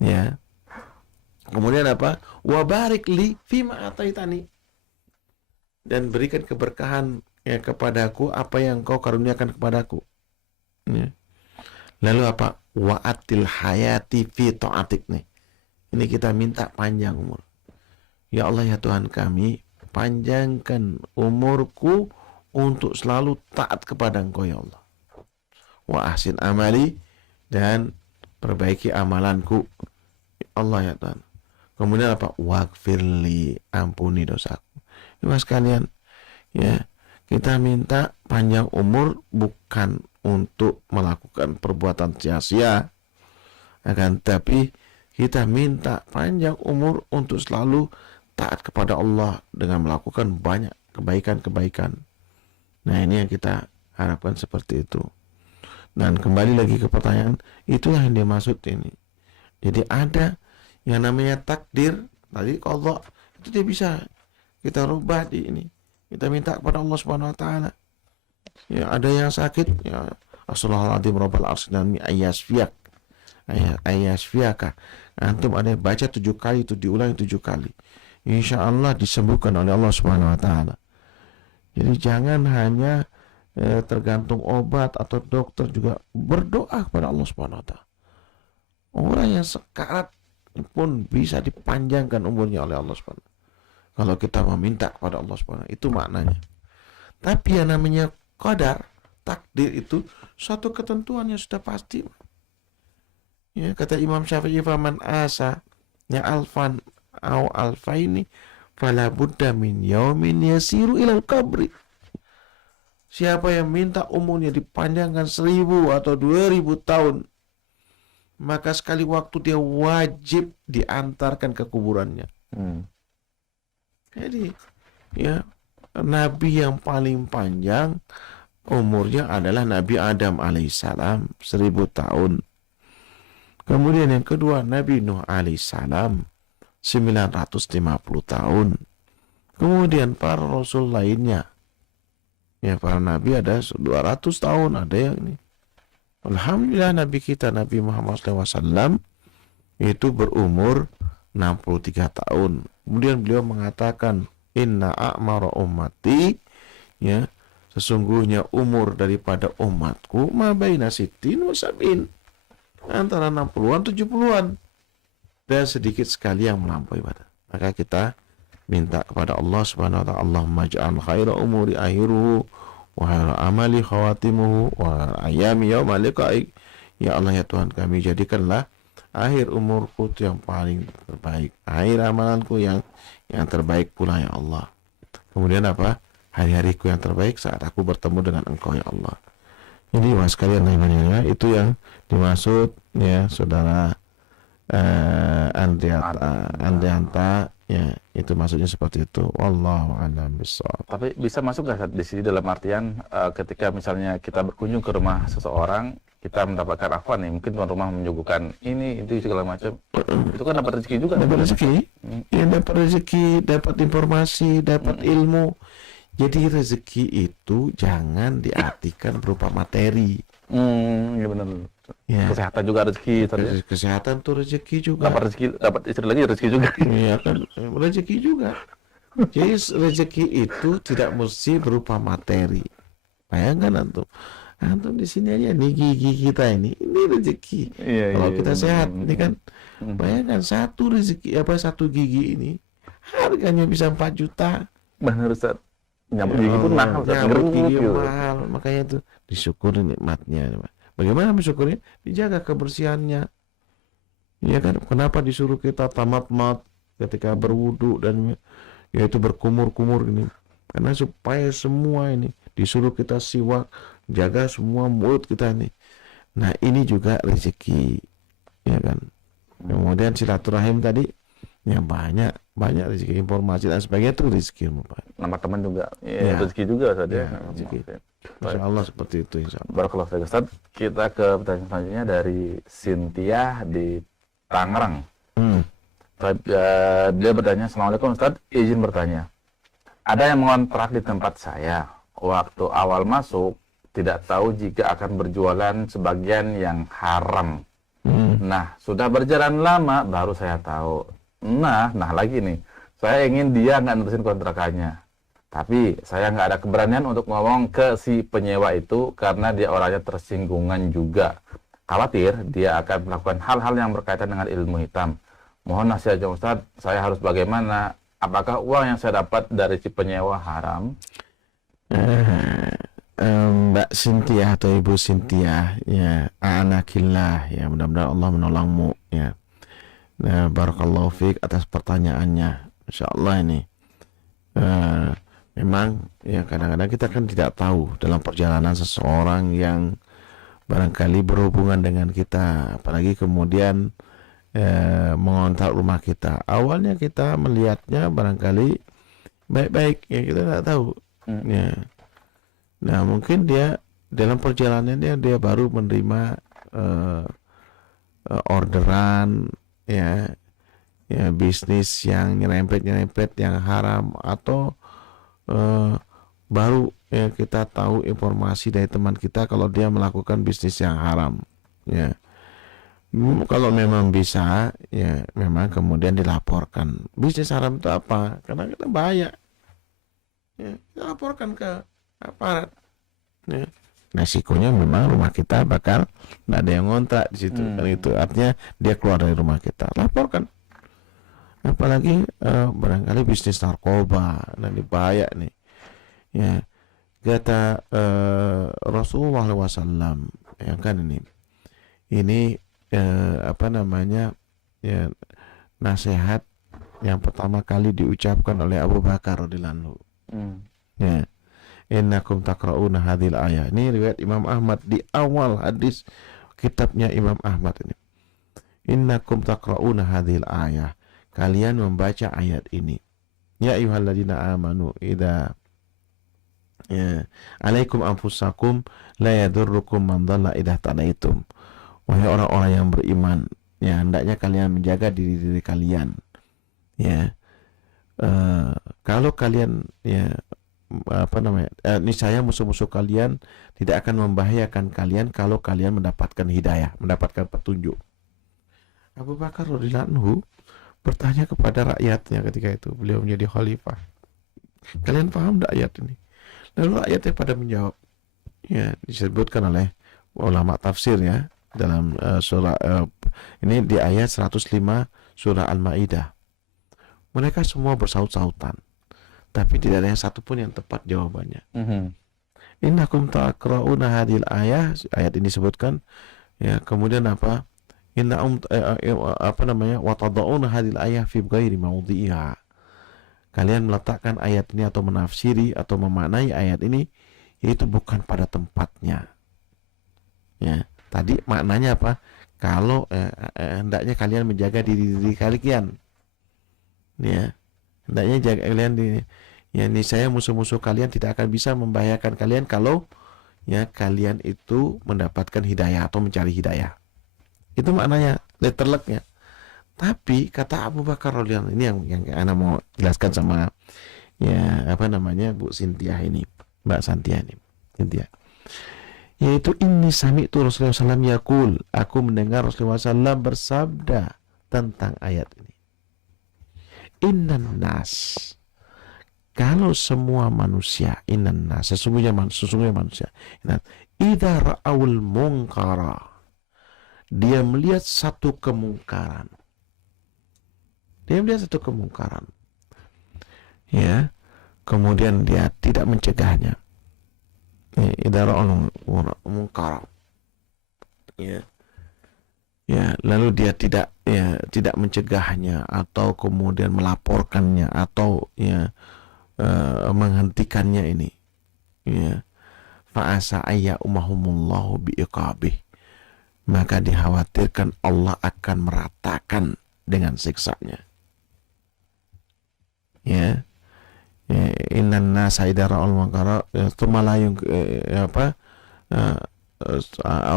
Ya. Kemudian apa? Wa barik li fima ataitani. Dan berikan keberkahan ya kepadaku apa yang kau karuniakan kepadaku. Ya. Lalu apa? Wa atil hayati fi ta'atik nih. Ini kita minta panjang umur. Ya Allah ya Tuhan kami, panjangkan umurku untuk selalu taat kepada Engkau ya Allah. Wa ahsin amali, dan perbaiki amalanku ya Allah ya Tuhan. Kemudian apa? Waghfirli, ampuni dosaku. Mas sekalian, ya kita minta panjang umur bukan untuk melakukan perbuatan sia-sia, akan tapi kita minta panjang umur untuk selalu taat kepada Allah dengan melakukan banyak kebaikan-kebaikan. Nah, ini yang kita harapkan seperti itu. Dan kembali lagi ke pertanyaan, itulah yang dia maksud ini. Jadi ada yang namanya takdir, tadi Allah itu dia bisa kita rubah di ini. Kita minta kepada Allah Subhanahu wa taala. Ya, ada yang sakit, ya Rasulullah Rabbal Arsy ayasfiak. Ayasfiaka. Antum ada yang baca 7 kali, itu diulangi 7 kali. Insya Allah disembuhkan oleh Allah Subhanahu wa taala. Jadi jangan hanya tergantung obat atau dokter, juga berdoa kepada Allah Subhanahu wa taala. Orang yang sekarat pun bisa dipanjangkan umurnya oleh Allah Subhanahu. Kalau kita meminta kepada Allah Subhanahu, itu maknanya. Tapi yang namanya qadar, takdir itu suatu ketentuan yang sudah pasti. Ya, kata Imam Syafi'i, faman asa ya alfan au alfaini fala budda min yaumin yasiru ilal qabri. Siapa yang minta umurnya dipanjangkan 1000 atau 2000 tahun, maka sekali waktu dia wajib diantarkan ke kuburannya. Jadi ya, nabi yang paling panjang umurnya adalah Nabi Adam alaihissalam, 1000 tahun. Kemudian yang kedua, Nabi Nuh alaihissalam 950 tahun. Kemudian para rasul lainnya, ya para nabi ada 200 tahun, ada yang ini. Alhamdulillah Nabi kita Nabi Muhammad SAW itu berumur 63 tahun. Kemudian beliau mengatakan, inna a'mara ummati, ya, sesungguhnya umur daripada umatku ma baina sittin wa sab'in, antara 60-an 70-an, dan sedikit sekali yang melampaui pada. Maka kita minta kepada Allah Subhanahu wa taala, Allahumma ja'al khaira umuri akhiruhu wa khaira amali khawatimuhu wa ayami yauma liqa'ik. Ya Allah ya Tuhan kami, jadikanlah akhir umurku itu yang paling terbaik, akhir amalanku yang terbaik pula ya Allah. Kemudian apa? Hari-hariku yang terbaik saat aku bertemu dengan Engkau ya Allah. Jadi mas sekalian ya, itu yang dimaksud ya saudara Andrianta, ya itu maksudnya seperti itu. Wallahu a'lam bishawab. Tapi bisa masuk nggak di sini dalam artian ketika misalnya kita berkunjung ke rumah seseorang, kita mendapatkan apa nih? Mungkin tuan rumah menyuguhkan ini, itu segala macam. Itu kan dapat rezeki juga. Dapat rezeki, ya dapat rezeki, dapat informasi, dapat ilmu. Jadi rezeki itu jangan diartikan berupa materi. Ya benar. Ya. Kesehatan juga rezeki. Kesehatan tuh rezeki juga. Dapat rezeki, dapat istri lagi rezeki juga. Iya kan, rezeki juga. Jadi rezeki itu tidak mesti berupa materi. Bayangkan antum di sini aja nih gigi kita ini rezeki. Iya, kalau kita bener, sehat, ini kan bayangkan satu gigi ini harganya bisa 4 juta. Benar Ustaz. Nyambut gigi pun mahal. Nyambut gigi mahal, makanya itu disyukuri nikmatnya. Bagaimana mensyukuri? Dijaga kebersihannya. Ya kan? Kenapa disuruh kita tamat-mat ketika berwudu dan yaitu berkumur-kumur ini? Karena supaya semua ini disuruh kita siwak, jaga semua mulut kita ini. Nah, ini juga rezeki. Ya kan? Kemudian silaturahim tadi, ya banyak rezeki, informasi dan sebagainya itu rezeki. Nama teman juga ya. Rezeki juga saja. Ya, rezeki. Insya Allah seperti itu, insya Allah. Barakallahu fiik Ustaz. Kita ke pertanyaan selanjutnya dari Cynthia di Tangerang. Dia bertanya, Assalamualaikum Ustaz, izin bertanya. Ada yang mengontrak di tempat saya. Waktu awal masuk tidak tahu jika akan berjualan sebagian yang haram. Nah, sudah berjalan lama baru saya tahu. Nah lagi nih, saya ingin dia nggak nerusin kontrakannya. Tapi saya nggak ada keberanian untuk ngomong ke si penyewa itu karena dia orangnya tersinggungan juga. Khawatir dia akan melakukan hal-hal yang berkaitan dengan ilmu hitam. Mohon nasihatnya Ustaz, saya harus bagaimana? Apakah uang yang saya dapat dari si penyewa haram? Mbak Cynthia atau Ibu Cynthia, ya anakillah, ya mudah-mudahan Allah menolongmu, ya. Nah, barakallahu fiik atas pertanyaannya. Insyaallah ini memang ya kadang-kadang kita kan tidak tahu dalam perjalanan seseorang yang barangkali berhubungan dengan kita, apalagi kemudian mengontrak rumah kita. Awalnya kita melihatnya barangkali baik-baik, ya kita tidak tahu. Ya. Nah, mungkin dia dalam perjalanannya dia baru menerima orderan, ya bisnis yang nyerempet yang haram, atau baru ya kita tahu informasi dari teman kita kalau dia melakukan bisnis yang haram, ya. Kalau memang bisa, ya memang kemudian dilaporkan. Bisnis haram itu apa? Karena kita bahaya, ya, kita laporkan ke aparat, ya. Resikonya memang rumah kita bakal nggak ada yang ngontrak di situ. Dan itu artinya dia keluar dari rumah kita, laporkan. Apalagi barangkali bisnis narkoba, nanti bahaya nih, ya. Kata Rasulullah SAW, ya kan ini apa namanya, ya, nasihat yang pertama kali diucapkan oleh Abu Bakar radhiyallahu anhu. Ya, innakum taqra'una hadhil ayat. Ini riwayat Imam Ahmad di awal hadis kitabnya Imam Ahmad ini. Innakum taqra'una hadhil ayat. Kalian membaca ayat ini. Ya ayyuhalladzina amanu idza alaikum anfusakum la yadurrukum man dhalla idza tadaitum. Wahai orang-orang yang beriman, ya hendaknya kalian menjaga diri kalian. Ya, kalau kalian ya niscaya musuh-musuh kalian tidak akan membahayakan kalian kalau kalian mendapatkan hidayah, mendapatkan petunjuk. Abu Bakar radhiyallahu anhu bertanya kepada rakyatnya ketika itu beliau menjadi khalifah. Kalian paham tak ayat ini? Lalu rakyatnya pada menjawab. Ya, disebutkan oleh ulama tafsir ya dalam surah ini di ayat 105 surah Al-Maidah. Mereka semua bersaut-sautan, tapi tidak ada yang satu pun yang tepat jawabannya. Innakum taqra'una hadhil ayat ini disebutkan ya, kemudian apa? Wa tad'una hadhil ayah fi ghairi mawdhi'iha. Kalian meletakkan ayat ini atau menafsiri atau memaknai ayat ini itu bukan pada tempatnya. Ya, tadi maknanya apa? Kalau hendaknya kalian menjaga diri kalian. Ya, hendaknya jaga kalian ya, niscaya musuh-musuh kalian tidak akan bisa membahayakan kalian kalau ya kalian itu mendapatkan hidayah atau mencari hidayah. Itu maknanya letterleknya. Tapi kata Abu Bakar radhiyallahu ini yang ana mau jelaskan sama ya Bu Sintiah ini, Mbak Santia ini, Sintiah. Yaitu inni sami'tu Rasulullah SAW yaqul, aku mendengar Rasulullah SAW bersabda tentang ayat ini. Innan nas, kalau semua manusia, innan nas, sesungguhnya manusia, idza ra'awul munkara, dia melihat satu kemungkaran. Ya, kemudian dia tidak mencegahnya. Idza ra'awul munkara. Ya, lalu dia tidak mencegahnya atau kemudian melaporkannya atau menghentikannya ini. Ya. Fa'asa ayya umahumullahu bi'iqabih. Maka dikhawatirkan Allah akan meratakan dengan siksanya. Ya. Innan nasa idza ra'al munkara tsumma la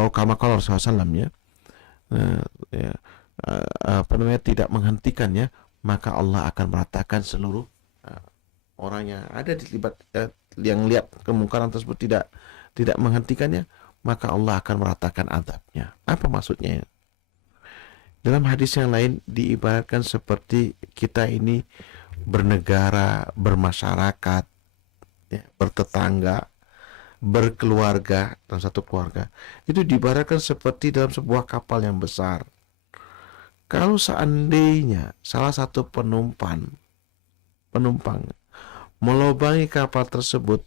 kama qala Rasulullah sallallahu ya. Tidak menghentikannya, maka Allah akan meratakan seluruh orang yang ada terlibat yang lihat kemungkaran tersebut tidak menghentikannya, maka Allah akan meratakan azabnya. Apa maksudnya? Dalam hadis yang lain diibaratkan seperti kita ini bernegara, bermasyarakat, ya, bertetangga, berkeluarga dalam satu keluarga. Itu diibaratkan seperti dalam sebuah kapal yang besar. Kalau seandainya salah satu penumpang melobangi kapal tersebut,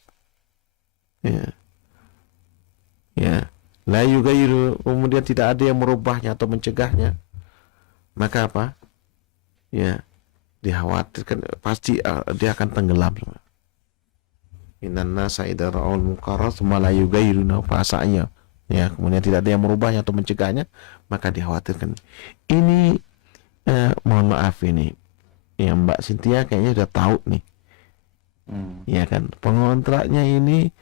la yughayyiru, kemudian tidak ada yang merubahnya atau mencegahnya, maka apa? Ya, dikhawatirkan pasti dia akan tenggelam. Innan nasa idza ra'awul munkara tsumma la yughayyiruna fasa'nya. Ya, kemudian tidak ada yang merubahnya atau mencegahnya, maka dikhawatirkan. Ini mohon maaf ini. Ya, Mbak Sintia kayaknya udah tahu nih. Ya kan, pengontraknya ini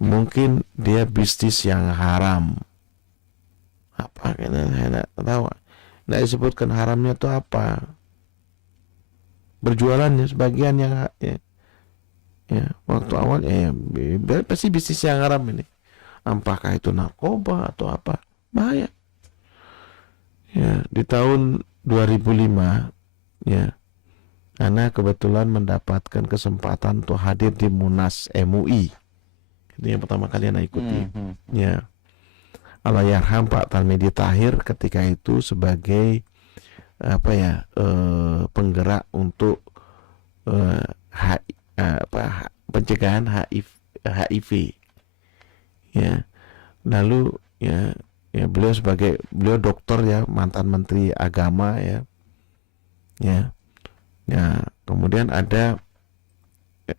mungkin dia bisnis yang haram. Apa kayaknya saya enggak tahu. Enggak disebutkan haramnya itu apa. Berjualannya sebagian yang waktu awal pasti bisnis yang haram ini. Apakah itu narkoba atau apa? Bahaya. Ya, di tahun 2005 ya, Ana kebetulan mendapatkan kesempatan untuk hadir di Munas MUI. Itu yang pertama kali Ana ikuti. Ya. Allahyarham Pak Tarmedi Tahir ketika itu sebagai penggerak untuk pencegahan HIV. Ya. Lalu beliau dokter ya, mantan menteri agama ya. Kemudian ada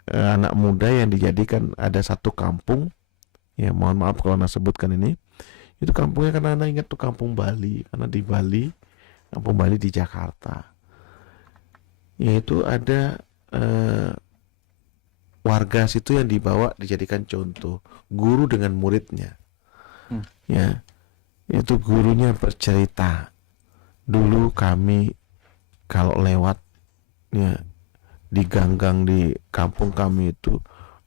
anak muda yang dijadikan, ada satu kampung ya, mohon maaf kalau Anda sebutkan ini, itu kampungnya karena Anda ingat tuh kampung Bali, karena di Bali, kampung Bali di Jakarta, yaitu ada warga situ yang dibawa dijadikan contoh, guru dengan muridnya. Ya, itu gurunya bercerita dulu kami kalau lewat ya di gang-gang di kampung kami itu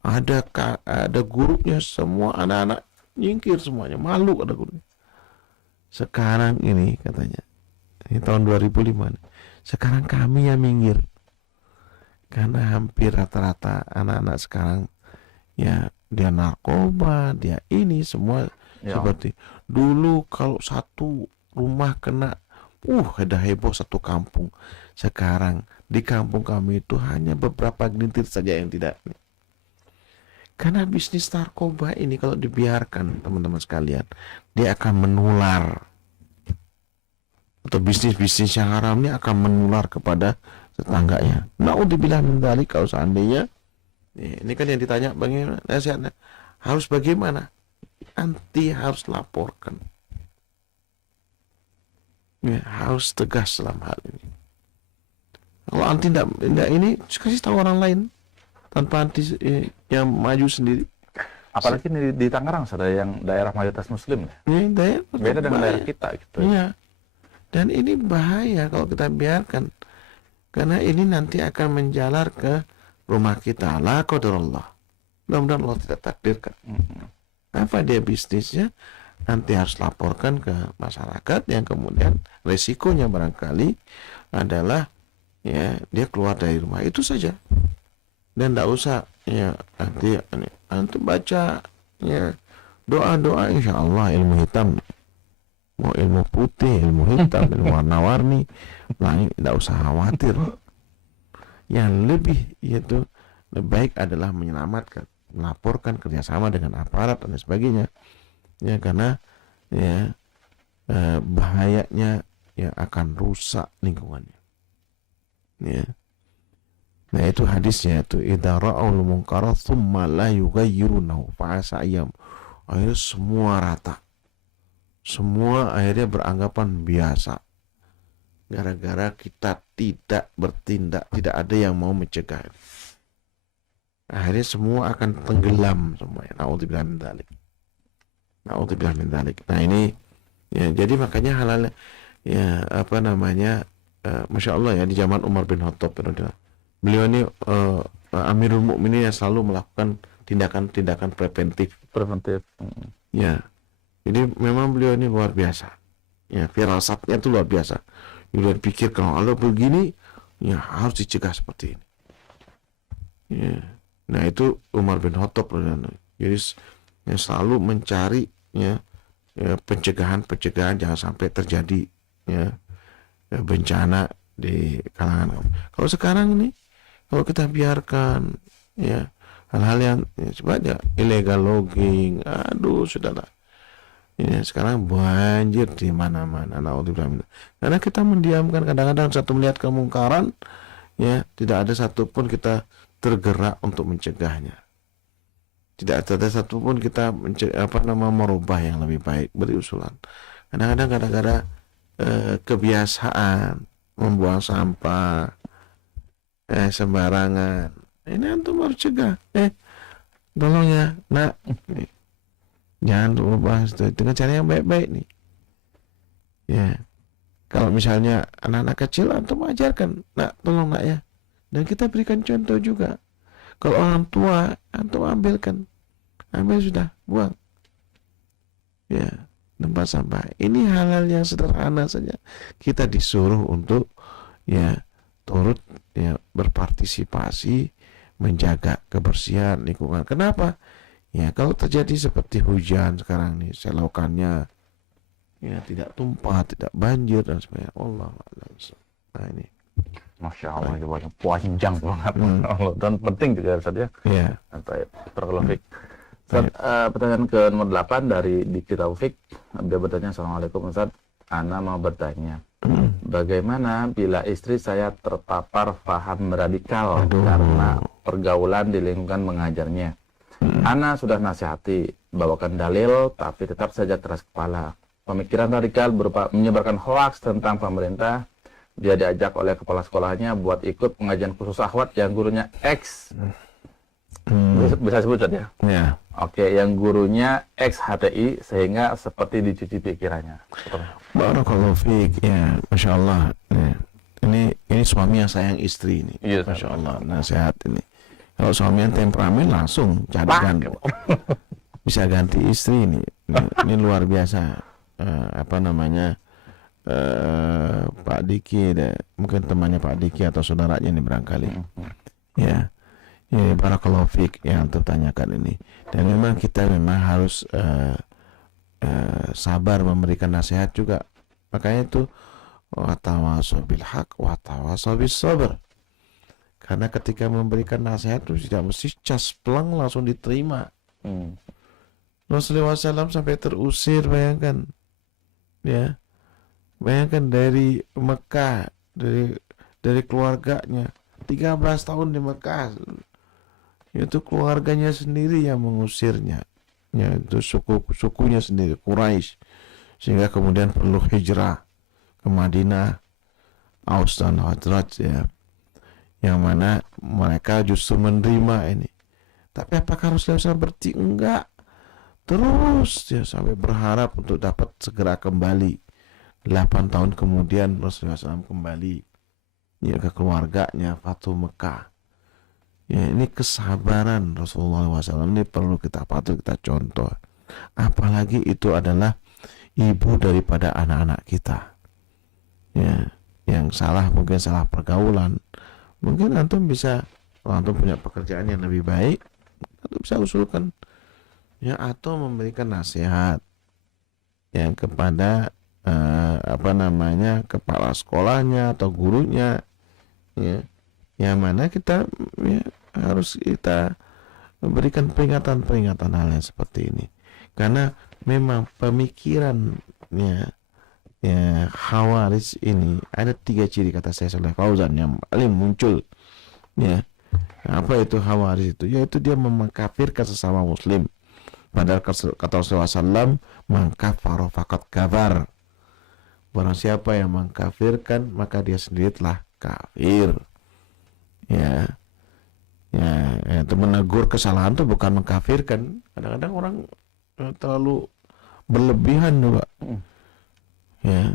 ada gurunya, semua anak-anak nyingkir semuanya, malu ada gurunya. Sekarang ini katanya, ini tahun 2005 nih, sekarang kami yang minggir karena hampir rata-rata anak-anak sekarang ya dia narkoba, dia ini semua Ya. seperti dulu. Kalau satu rumah kena udah heboh satu kampung. Sekarang di kampung kami itu hanya beberapa gelintir saja yang tidak. Karena bisnis narkoba ini kalau dibiarkan teman-teman sekalian, dia akan menular, atau bisnis-bisnis yang haram ini akan menular kepada tetangganya. Naudzubillah min dzalik. Kalau seandainya ini kan yang ditanya bagaimana nasihatnya, harus bagaimana? Anti harus laporkan. Ya, harus tegas dalam hal ini. Kalau anti tidak ini, kasih tahu orang lain tanpa anti yang maju sendiri. Apalagi di Tangerang, ada yang daerah mayoritas Muslim ya. Beda dengan daerah kita gitu. Iya. Dan ini bahaya kalau kita biarkan, karena ini nanti akan menjalar ke rumah kita. La qadarullah. Mudah-mudahan Allah tidak takdirkan. Apa dia bisnisnya? Nanti harus laporkan ke masyarakat, yang kemudian resikonya barangkali adalah ya dia keluar dari rumah itu saja, dan tidak usah ya nanti baca ya doa-doa, insya Allah ilmu hitam, mau ilmu putih, ilmu hitam, ilmu warna-warni, tidak usah khawatir. Yang lebih yaitu lebih baik adalah menyelamatkan, melaporkan, kerjasama dengan aparat dan sebagainya. Ya, karena ya bahayanya ya akan rusak lingkungannya. Ya. Nah itu hadisnya itu, idza ra'ul munkara tsumma la yughayyirunahu fa'asa ayyam. Akhirnya semua rata. Semua akhirnya beranggapan biasa. Gara-gara kita tidak bertindak, tidak ada yang mau mencegah. Akhirnya semua akan tenggelam semuanya. Naudzubillah min dzalik. Naudzubillah min dzalik. Nah ini ya, jadi makanya halal ya apa namanya, Masya Allah ya, di zaman Umar bin Khattab, beliau ini Amirul Mukminin yang selalu melakukan tindakan-tindakan preventif. Ya, jadi memang beliau ini luar biasa. Ya, firasatnya itu luar biasa. Dia pikir kalau Allah begini, ya harus dicegah seperti ini. Ya. Nah itu Umar bin Khattab, jadi yang selalu mencari ya pencegahan jangan sampai terjadi ya bencana di kalangan. Kalau sekarang ini kalau kita biarkan ya hal-hal yang sebenarnya illegal logging, aduh sudahlah, ini sekarang banjir di mana-mana. Naudzubillah. Karena kita mendiamkan, kadang-kadang satu melihat kemungkaran ya tidak ada satupun kita tergerak untuk mencegahnya. Tidak ada satupun kita merubah yang lebih baik, beri usulan. Kadang-kadang gara-gara kebiasaan membuang sampah sembarangan, ini antum harus cegah. Tolong ya nak, jangan lupa dengan cara yang baik-baik nih. Ya, kalau misalnya anak-anak kecil antum ajarkan, nak tolong nak ya, dan kita berikan contoh juga. Kalau orang tua antum ambil sudah, buang ya tempat sampah. Ini hal-hal yang sederhana saja kita disuruh untuk ya turut ya berpartisipasi menjaga kebersihan lingkungan. Kenapa? Ya kalau terjadi seperti hujan sekarang nih, selokannya ya tidak tumpah, tidak banjir dan sebagainya. Allah. Nah ini Masya Allah, panjang banget dan penting juga saja. Ya. Barakallahu fiik. Pertanyaan ke nomor 8 dari Diki Taufik. Dia bertanya, Assalamualaikum Ustaz, Ana mau bertanya, bagaimana bila istri saya terpapar paham radikal karena pergaulan di lingkungan mengajarnya? Ana sudah nasihati, bawakan dalil, tapi tetap saja keras kepala. Pemikiran radikal berupa menyebarkan hoaks tentang pemerintah. Dia diajak oleh kepala sekolahnya buat ikut pengajian khusus akhwat yang gurunya X. Bisa sebut Ustaz ya? Ya. Oke, yang gurunya ex HTI sehingga seperti dicuci pikirannya. Barakallahu fiik. Ya, Masya Allah. Ya. Ini suami yang sayang istri ini. Iya, Masya Allah, nasihat ini. Kalau suami yang temperamen langsung cari ganti. Bisa ganti istri ini. Ini luar biasa. Apa namanya? Pak Diki, mungkin temannya Pak Diki atau saudaranya ini barangkali. Ya. Ya, barakallahu fiik yang antum tanyakan ini. Dan memang kita harus sabar memberikan nasihat juga. Makanya itu watawasau bil haq watawasau bis sabr. Karena ketika memberikan nasihat itu tidak mesti casplang langsung diterima. Rasulullah SAW sampai terusir, bayangkan. Ya. Bayangkan dari Mekah, dari keluarganya 13 tahun di Mekah. Itu keluarganya sendiri yang mengusirnya. Ya, itu sukunya sendiri, Quraisy. Sehingga kemudian perlu hijrah ke Madinah, Aus dan Khazraj, ya. Yang mana mereka justru menerima ini. Tapi apakah Rasulullah SAW berhenti? Enggak. Terus ya sampai berharap untuk dapat segera kembali. 8 tahun kemudian Rasulullah SAW kembali ya ke keluarganya, Fatu Mekah. Ya, ini kesabaran Rasulullah SAW ini perlu patut kita contoh. Apalagi itu adalah ibu daripada anak-anak kita. Ya, yang salah mungkin salah pergaulan. Mungkin antum bisa, kalau antum punya pekerjaan yang lebih baik, antum bisa usulkan ya, atau memberikan nasihat yang kepada kepala sekolahnya atau gurunya, ya, yang mana kita harus kita memberikan peringatan hal yang seperti ini. Karena memang pemikirannya Khawarij ini ada 3 ciri, kata saya Saleh Fauzan, yang paling muncul. Ya, apa itu Khawarij itu? Yaitu dia mengkafirkan sesama muslim. Padahal kata Rasulullah SAW, mengkafaro fakat kafar. Barang siapa yang mengkafirkan, maka dia sendiri telah kafir. Ya, itu menegur kesalahan itu bukan mengkafirkan. Kadang-kadang orang terlalu berlebihan juga. Ya,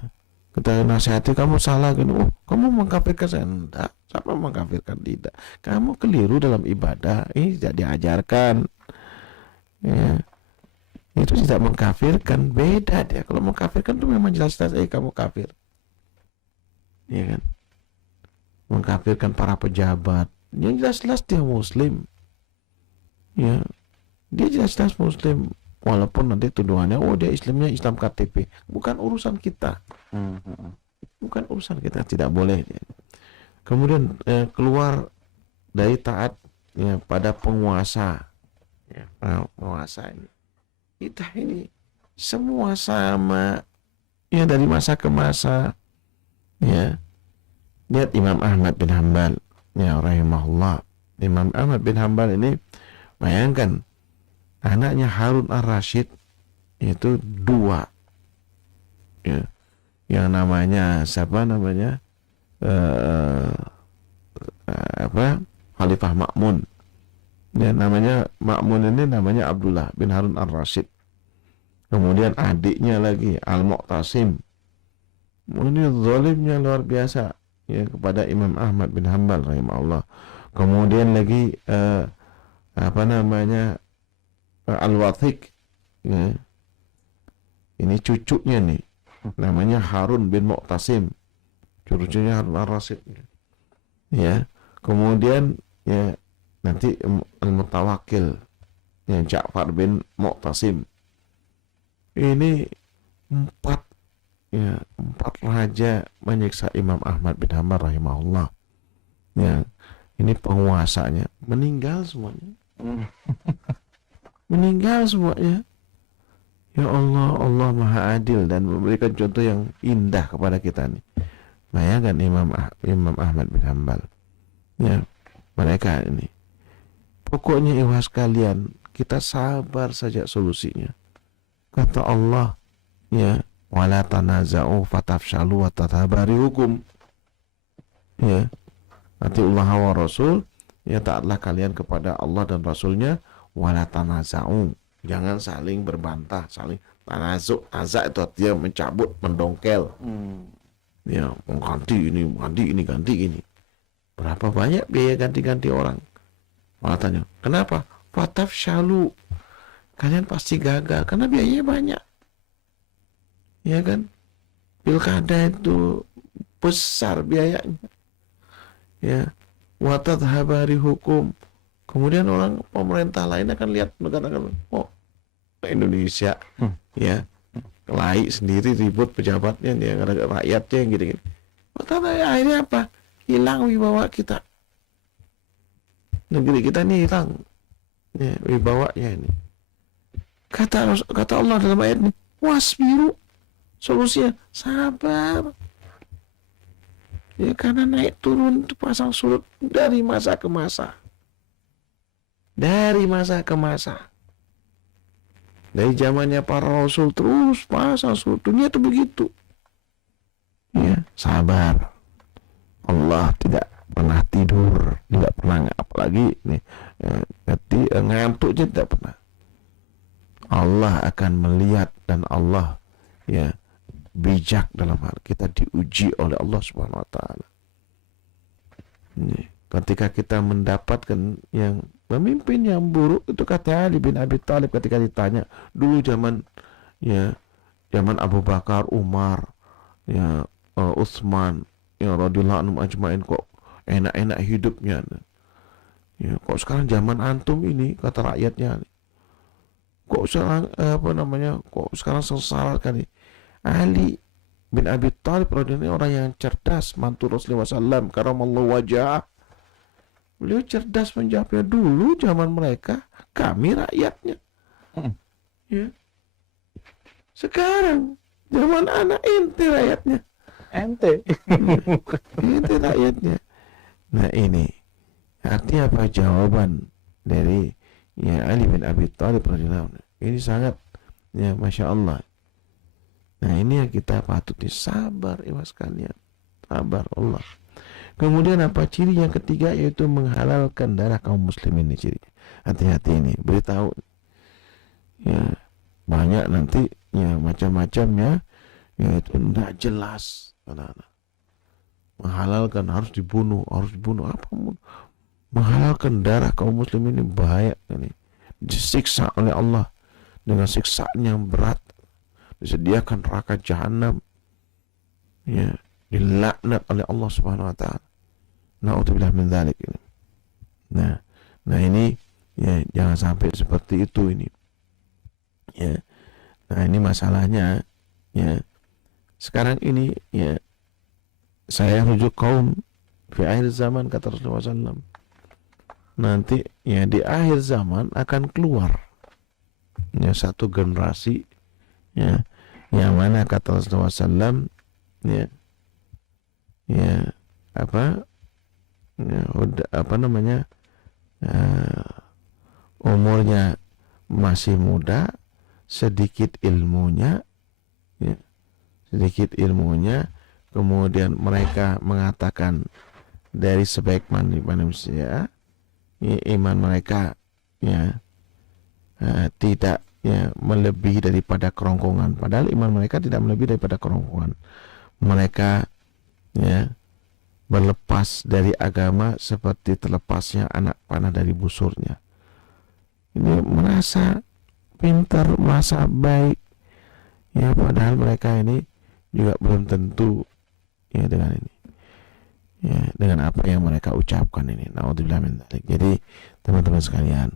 kita nasihati, kamu salah gini, kamu mengkafirkan saya. Enggak, siapa mengkafirkan? Tidak. Kamu keliru dalam ibadah, ini tidak diajarkan. Ya, itu tidak mengkafirkan, beda dia. Kalau mengkafirkan itu memang jelas-jelas kamu kafir. Ya kan? Mengkafirkan para pejabat, yang jelas-jelas dia muslim. Ya, dia jelas-jelas muslim, walaupun nanti tuduhannya dia Islamnya Islam KTP. Bukan urusan kita. Bukan urusan kita, tidak boleh dia. Kemudian keluar dari taat ya, pada penguasa. Ya, penguasa ini semua sama ya, dari masa ke masa. Ya, lihat Imam Ahmad bin Hanbal ya rahimahullah. Imam Ahmad bin Hanbal ini, bayangkan, anaknya Harun ar-Rasyid itu 2 ya, yang namanya siapa namanya Khalifah Ma'mun. Ya, namanya Ma'mun ini namanya Abdullah bin Harun ar-Rasyid. Kemudian adiknya lagi Al-Mu'tasim. Ini zalimnya luar biasa ya kepada Imam Ahmad bin Hanbal rahimahullah. Kemudian lagi Al-Wathiq ya. Ini cucunya nih, namanya Harun bin Mu'tasim. Cucunya Harun ar-Rasyid. Ya. Kemudian ya nanti Al-Mutawakkil ya, Ja'far bin Mu'tasim. Ini 4 raja menyiksa Imam Ahmad bin Hanbal rahimahullah. Ya, ini penguasanya meninggal semuanya. Meninggal semuanya. Ya Allah, Allah Maha Adil dan memberikan contoh yang indah kepada kita nih. Bayangkan Imam Ahmad bin Hanbal. Ya, mereka ini. Pokoknya ikhwas sekalian, kita sabar saja solusinya. Kata Allah, ya, wala tanaza'u fatafshalu wa tathabari hukum. Ya, atiullah wa rasul ya taatlah kalian kepada Allah dan Rasulnya, wala tanaza'u, jangan saling berbantah, saling tanazu. Naza itu artinya mencabut, mendongkel. Ya, ganti ini, ganti ini. Berapa banyak biaya ganti-ganti orang? Malah tanya, kenapa? Fataf syalu, kalian pasti gagal karena biayanya banyak. Ya kan? Pilkada itu besar biayanya. Ya, watad habari hukum. Kemudian orang pemerintah lain akan lihat negara, oh Indonesia, ya kelahi sendiri ribut pejabatnya, ya rakyatnya yang gini-gini. Akhirnya apa? Hilang wibawa kita. Negeri kita ini hilang, ya, wibawanya ini. Kata Allah dalam ayat ini, wasbiru, solusinya sabar. Ya, karena naik turun itu pasang surut dari masa ke masa. Dari masa ke masa. Dari zamannya para rasul terus pasang surut. Dunia itu begitu. Ya, sabar. Allah tidak pernah tidur, tidak pernah, apalagi nih, ngantuk aja tidak pernah. Allah akan melihat, dan Allah, ya, bijak dalam hal kita diuji oleh Allah Subhanahu wa taala. Ketika kita mendapatkan yang pemimpin yang buruk, itu kata Ali bin Abi Thalib ketika ditanya dulu zaman Abu Bakar, Umar, ya, Utsman, ya radhiyallahu anhum ajmain, kok enak-enak hidupnya. Ya, kok sekarang zaman antum ini, kata rakyatnya, kok sekarang kok sekarang sengsara kali. Ali bin Abi Thalib radhiyallahu anhu orang yang cerdas, mantu Rasulullah SAW, karamallahu wajah. Beliau cerdas menjawabnya, dulu zaman mereka, kami rakyatnya. Ya. Sekarang zaman anak ente rakyatnya. Ente rakyatnya. Nah, ini artinya apa? Jawaban dari, ya, Ali bin Abi Thalib radhiyallahu anhu. Ini sangat, ya, Masya Allah. Nah, ini yang kita patut sabar, ya sekalian. Sabar Allah. Kemudian apa ciri yang ketiga, yaitu menghalalkan darah kaum muslimin. Ini ciri. Hati-hati ini, beritahu. Ya, banyak nanti, ya, macam-macamnya, ya, itu tidak jelas. Menghalalkan harus dibunuh apa? Menghalalkan darah kaum muslimin ini bahaya ini. Disiksa oleh Allah dengan siksaan yang berat. Disediakan neraka jahanam, ya, dilaknat oleh Allah Subhanahu wa taala. Na'udzubillah min dzalik ini. Nah ini, ya, jangan sampai seperti itu ini. Ya. Nah, ini masalahnya, ya. Sekarang ini, ya, saya rujuk kaum di akhir zaman, kata Rasulullah SAW. Nanti, ya, di akhir zaman akan keluar, ya, satu generasi, ya, yang mana kata Rasulullah SAW, ya, umurnya masih muda, sedikit ilmunya, ya, kemudian mereka mengatakan dari sebaik manusia, ya, iman mereka, ya, tidak, ya, melebihi daripada kerongkongan. Padahal iman mereka tidak melebihi daripada kerongkongan. Mereka, ya, berlepas dari agama seperti terlepasnya anak panah dari busurnya. Ini merasa pintar, merasa baik, ya, padahal mereka ini juga belum tentu, ya, dengan ini, ya, dengan apa yang mereka ucapkan ini. Na'udzubillah min dzalik. Jadi teman-teman sekalian,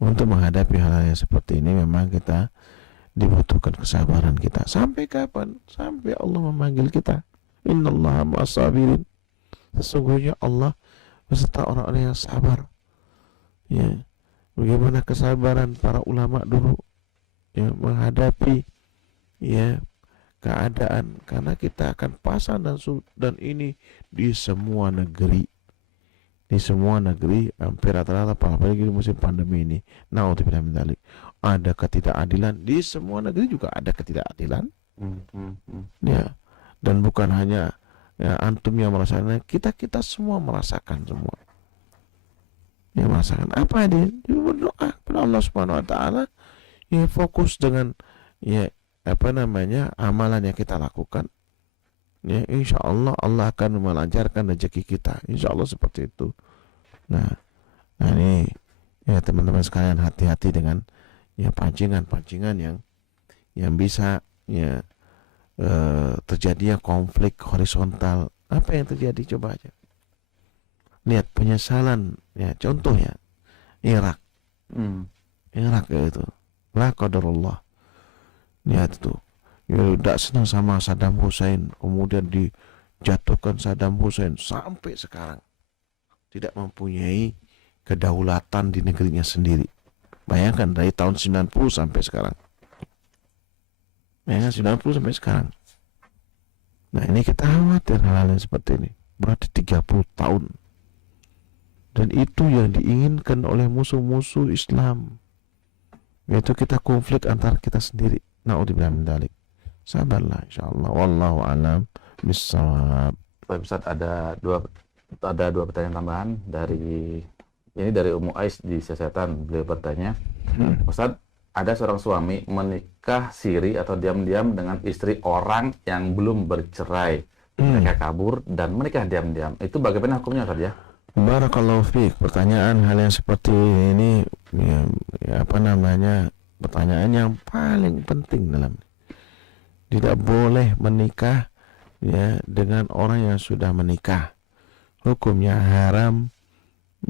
untuk menghadapi hal-hal yang seperti ini memang kita dibutuhkan kesabaran kita. Sampai kapan? Sampai Allah memanggil kita. Innallaha ma'as sabirin. Sesungguhnya Allah beserta orang-orang yang sabar. Ya, bagaimana kesabaran para ulama dulu, ya, menghadapi, ya, keadaan, karena kita akan pasang dan ini di semua negeri. Di semua negeri hampir rata-rata, apalagi di musim pandemi ini, na'udzubillah min dzalik, ada ketidakadilan. Di semua negeri juga ada ketidakadilan. Ya, dan bukan hanya, ya, antum yang merasakan, kita semua merasakan semua. Ya merasakan apa dia? Dia berdoa kepada Allah Subhanahu Wa Taala. Ya fokus dengan ya apa namanya amalan yang kita lakukan. Ya insya Allah Allah akan melancarkan rezeki kita. Insya Allah seperti itu. Nah, ini ya teman-teman sekalian hati-hati dengan ya pancingan-pancingan yang bisa ya terjadinya konflik horizontal. Apa yang terjadi coba aja. Lihat penyesalan ya contoh ya Irak. Irak ya itu. La qadarullah. Lihat itu. Ya tidak senang sama Saddam Hussein, kemudian dijatuhkan Saddam Hussein sampai sekarang tidak mempunyai kedaulatan di negerinya sendiri. Bayangkan dari tahun 90 sampai sekarang. Bayangkan 90 sampai sekarang. Nah ini kita khawatir hal-hal yang seperti ini. Berarti 30 tahun. Dan itu yang diinginkan oleh musuh-musuh Islam. Yaitu kita konflik antara kita sendiri. Na'udzubillah min dzalik. Sabarlah insyaallah. Wallahu a'lam bissawab. Baik Ustaz, ada dua pertanyaan tambahan dari Ummu Ais di Sesetan. Beliau bertanya, Ustaz, ada seorang suami menikah siri atau diam-diam dengan istri orang yang belum bercerai. Mereka kabur dan menikah diam-diam. Itu bagaimana hukumnya Ustaz ya? Barakallahu fiik. Pertanyaan hal yang seperti ini ya apa namanya? Pertanyaan yang paling penting dalam tidak boleh menikah ya dengan orang yang sudah menikah. Hukumnya haram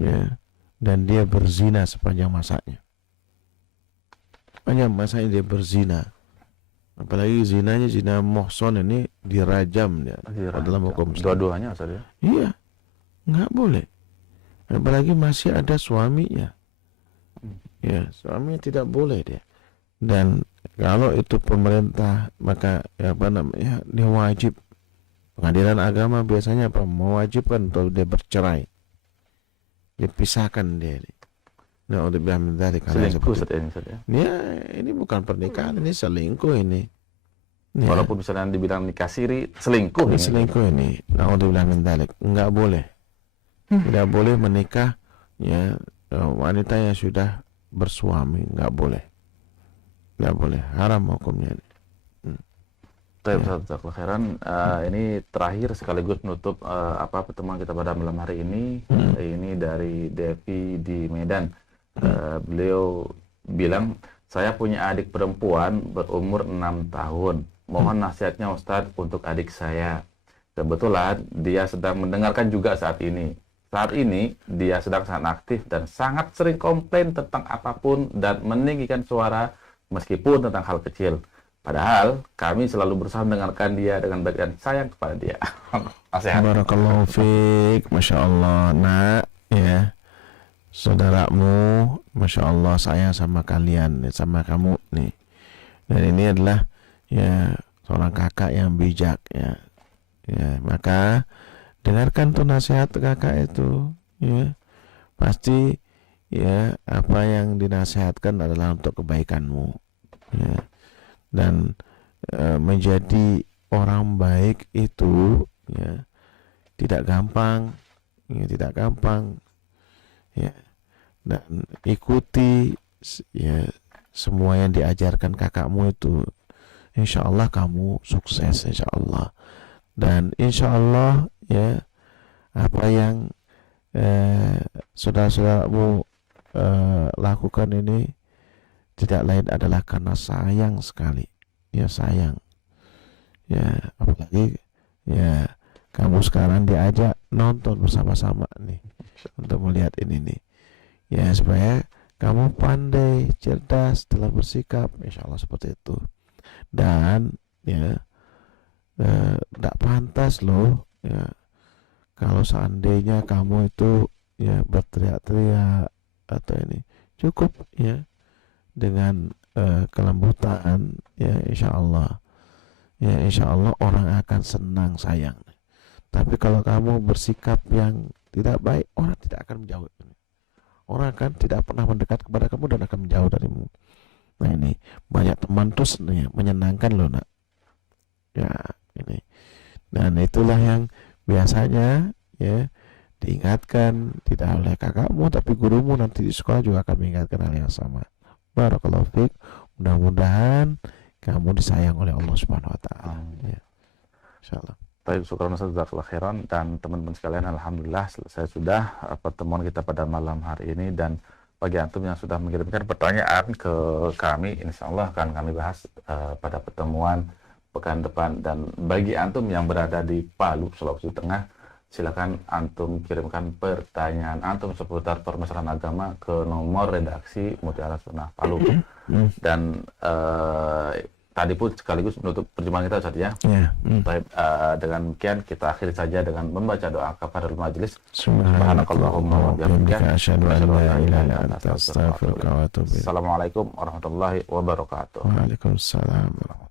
ya dan dia berzina sepanjang masanya. Sepanjang masanya dia berzina. Apalagi zinanya zina muhson ini dirajam ya dalam hukum Islam. Dua-duanya Ustaz ya? Iya. Nggak boleh. Apalagi masih ada suaminya. Ya, suaminya tidak boleh dia. Dan kalau itu pemerintah maka ya apa namanya? Dia wajib. Pengadilan agama biasanya apa? Mewajibkan untuk dia bercerai. Dipisahkan dia. Nah, untuk bilang dari selingkuh ini ya? Ya, ini bukan pernikahan, ini selingkuh ini. Ya. Walaupun misalnya dibilang nikah siri, selingkuh ini. Selingkuh ini. Nah, untuk bilang enggak boleh. Tidak boleh menikah ya wanita yang sudah bersuami, nggak boleh, haram hukumnya. Jazakallahu khairan. Ini terakhir sekaligus menutup pertemuan kita pada malam hari ini. Ini dari Devi di Medan. Beliau bilang, saya punya adik perempuan berumur 6 tahun. Mohon nasihatnya Ustadz untuk adik saya. Kebetulan dia sedang mendengarkan juga saat ini. Saat ini dia sedang sangat aktif dan sangat sering komplain tentang apapun dan meninggikan suara meskipun tentang hal kecil. Padahal kami selalu berusaha mendengarkan dia dengan baik dan sayang kepada dia. Barakallahu fiik, masya Allah. Nak, ya saudaramu, masya Allah sayang sama kalian, sama kamu nih. Dan ini adalah ya seorang kakak yang bijak ya. Ya, maka dengarkan tuh nasihat kakak itu ya. Pasti ya apa yang dinasihatkan adalah untuk kebaikanmu ya. Dan menjadi orang baik itu ya tidak gampang ya. Dan ikuti ya semua yang diajarkan kakakmu itu, insya Allah kamu sukses insya Allah. Dan insya Allah ya apa yang saudara-saudaramu lakukan ini tidak lain adalah karena sayang sekali ya, sayang ya. Apalagi ya kamu sekarang diajak nonton bersama-sama nih untuk melihat ini nih ya, supaya kamu pandai, cerdas dalam bersikap, insya Allah seperti itu. Dan ya tidak pantas loh ya kalau seandainya kamu itu ya berteriak-teriak atau ini. Cukup ya dengan kelembutan ya, insya Allah orang akan senang, sayang. Tapi kalau kamu bersikap yang tidak baik, orang tidak akan menjauh. Orang akan tidak pernah mendekat kepada kamu dan akan menjauh darimu. Nah ini banyak teman tuh menyenangkan loh nak ya ini. Dan itulah yang biasanya ya diingatkan tidak oleh kakakmu tapi gurumu nanti di sekolah juga akan mengingatkan hal yang sama. Barakallahu fiik. Mudah-mudahan kamu disayang oleh Allah Subhanahu wa taala. Ya. Insyaallah. Baik, syukur Ustaz, jazakallahu khairan. Dan teman-teman sekalian, alhamdulillah selesai sudah pertemuan kita pada malam hari ini. Dan bagi antum yang sudah mengirimkan pertanyaan ke kami, insya Allah akan kami bahas pada pertemuan pekan depan. Dan bagi antum yang berada di Palu, Sulawesi Tengah, silakan antum kirimkan pertanyaan antum seputar permasalahan agama ke nomor redaksi Mutiara Sunnah Palu. Dan tadi pun sekaligus menutup perjumpaan kita Ustaz ya. Baik, dengan demikian kita akhiri saja dengan membaca doa kafaratul majelis. Subhanakallahumma wa bihamdika asyhadu an la ilaha illa anta astaghfiruka wa atubu ilaik. Assalamualaikum warahmatullahi wabarakatuh. Waalaikumsalam warahmatullahi wabarakatuh.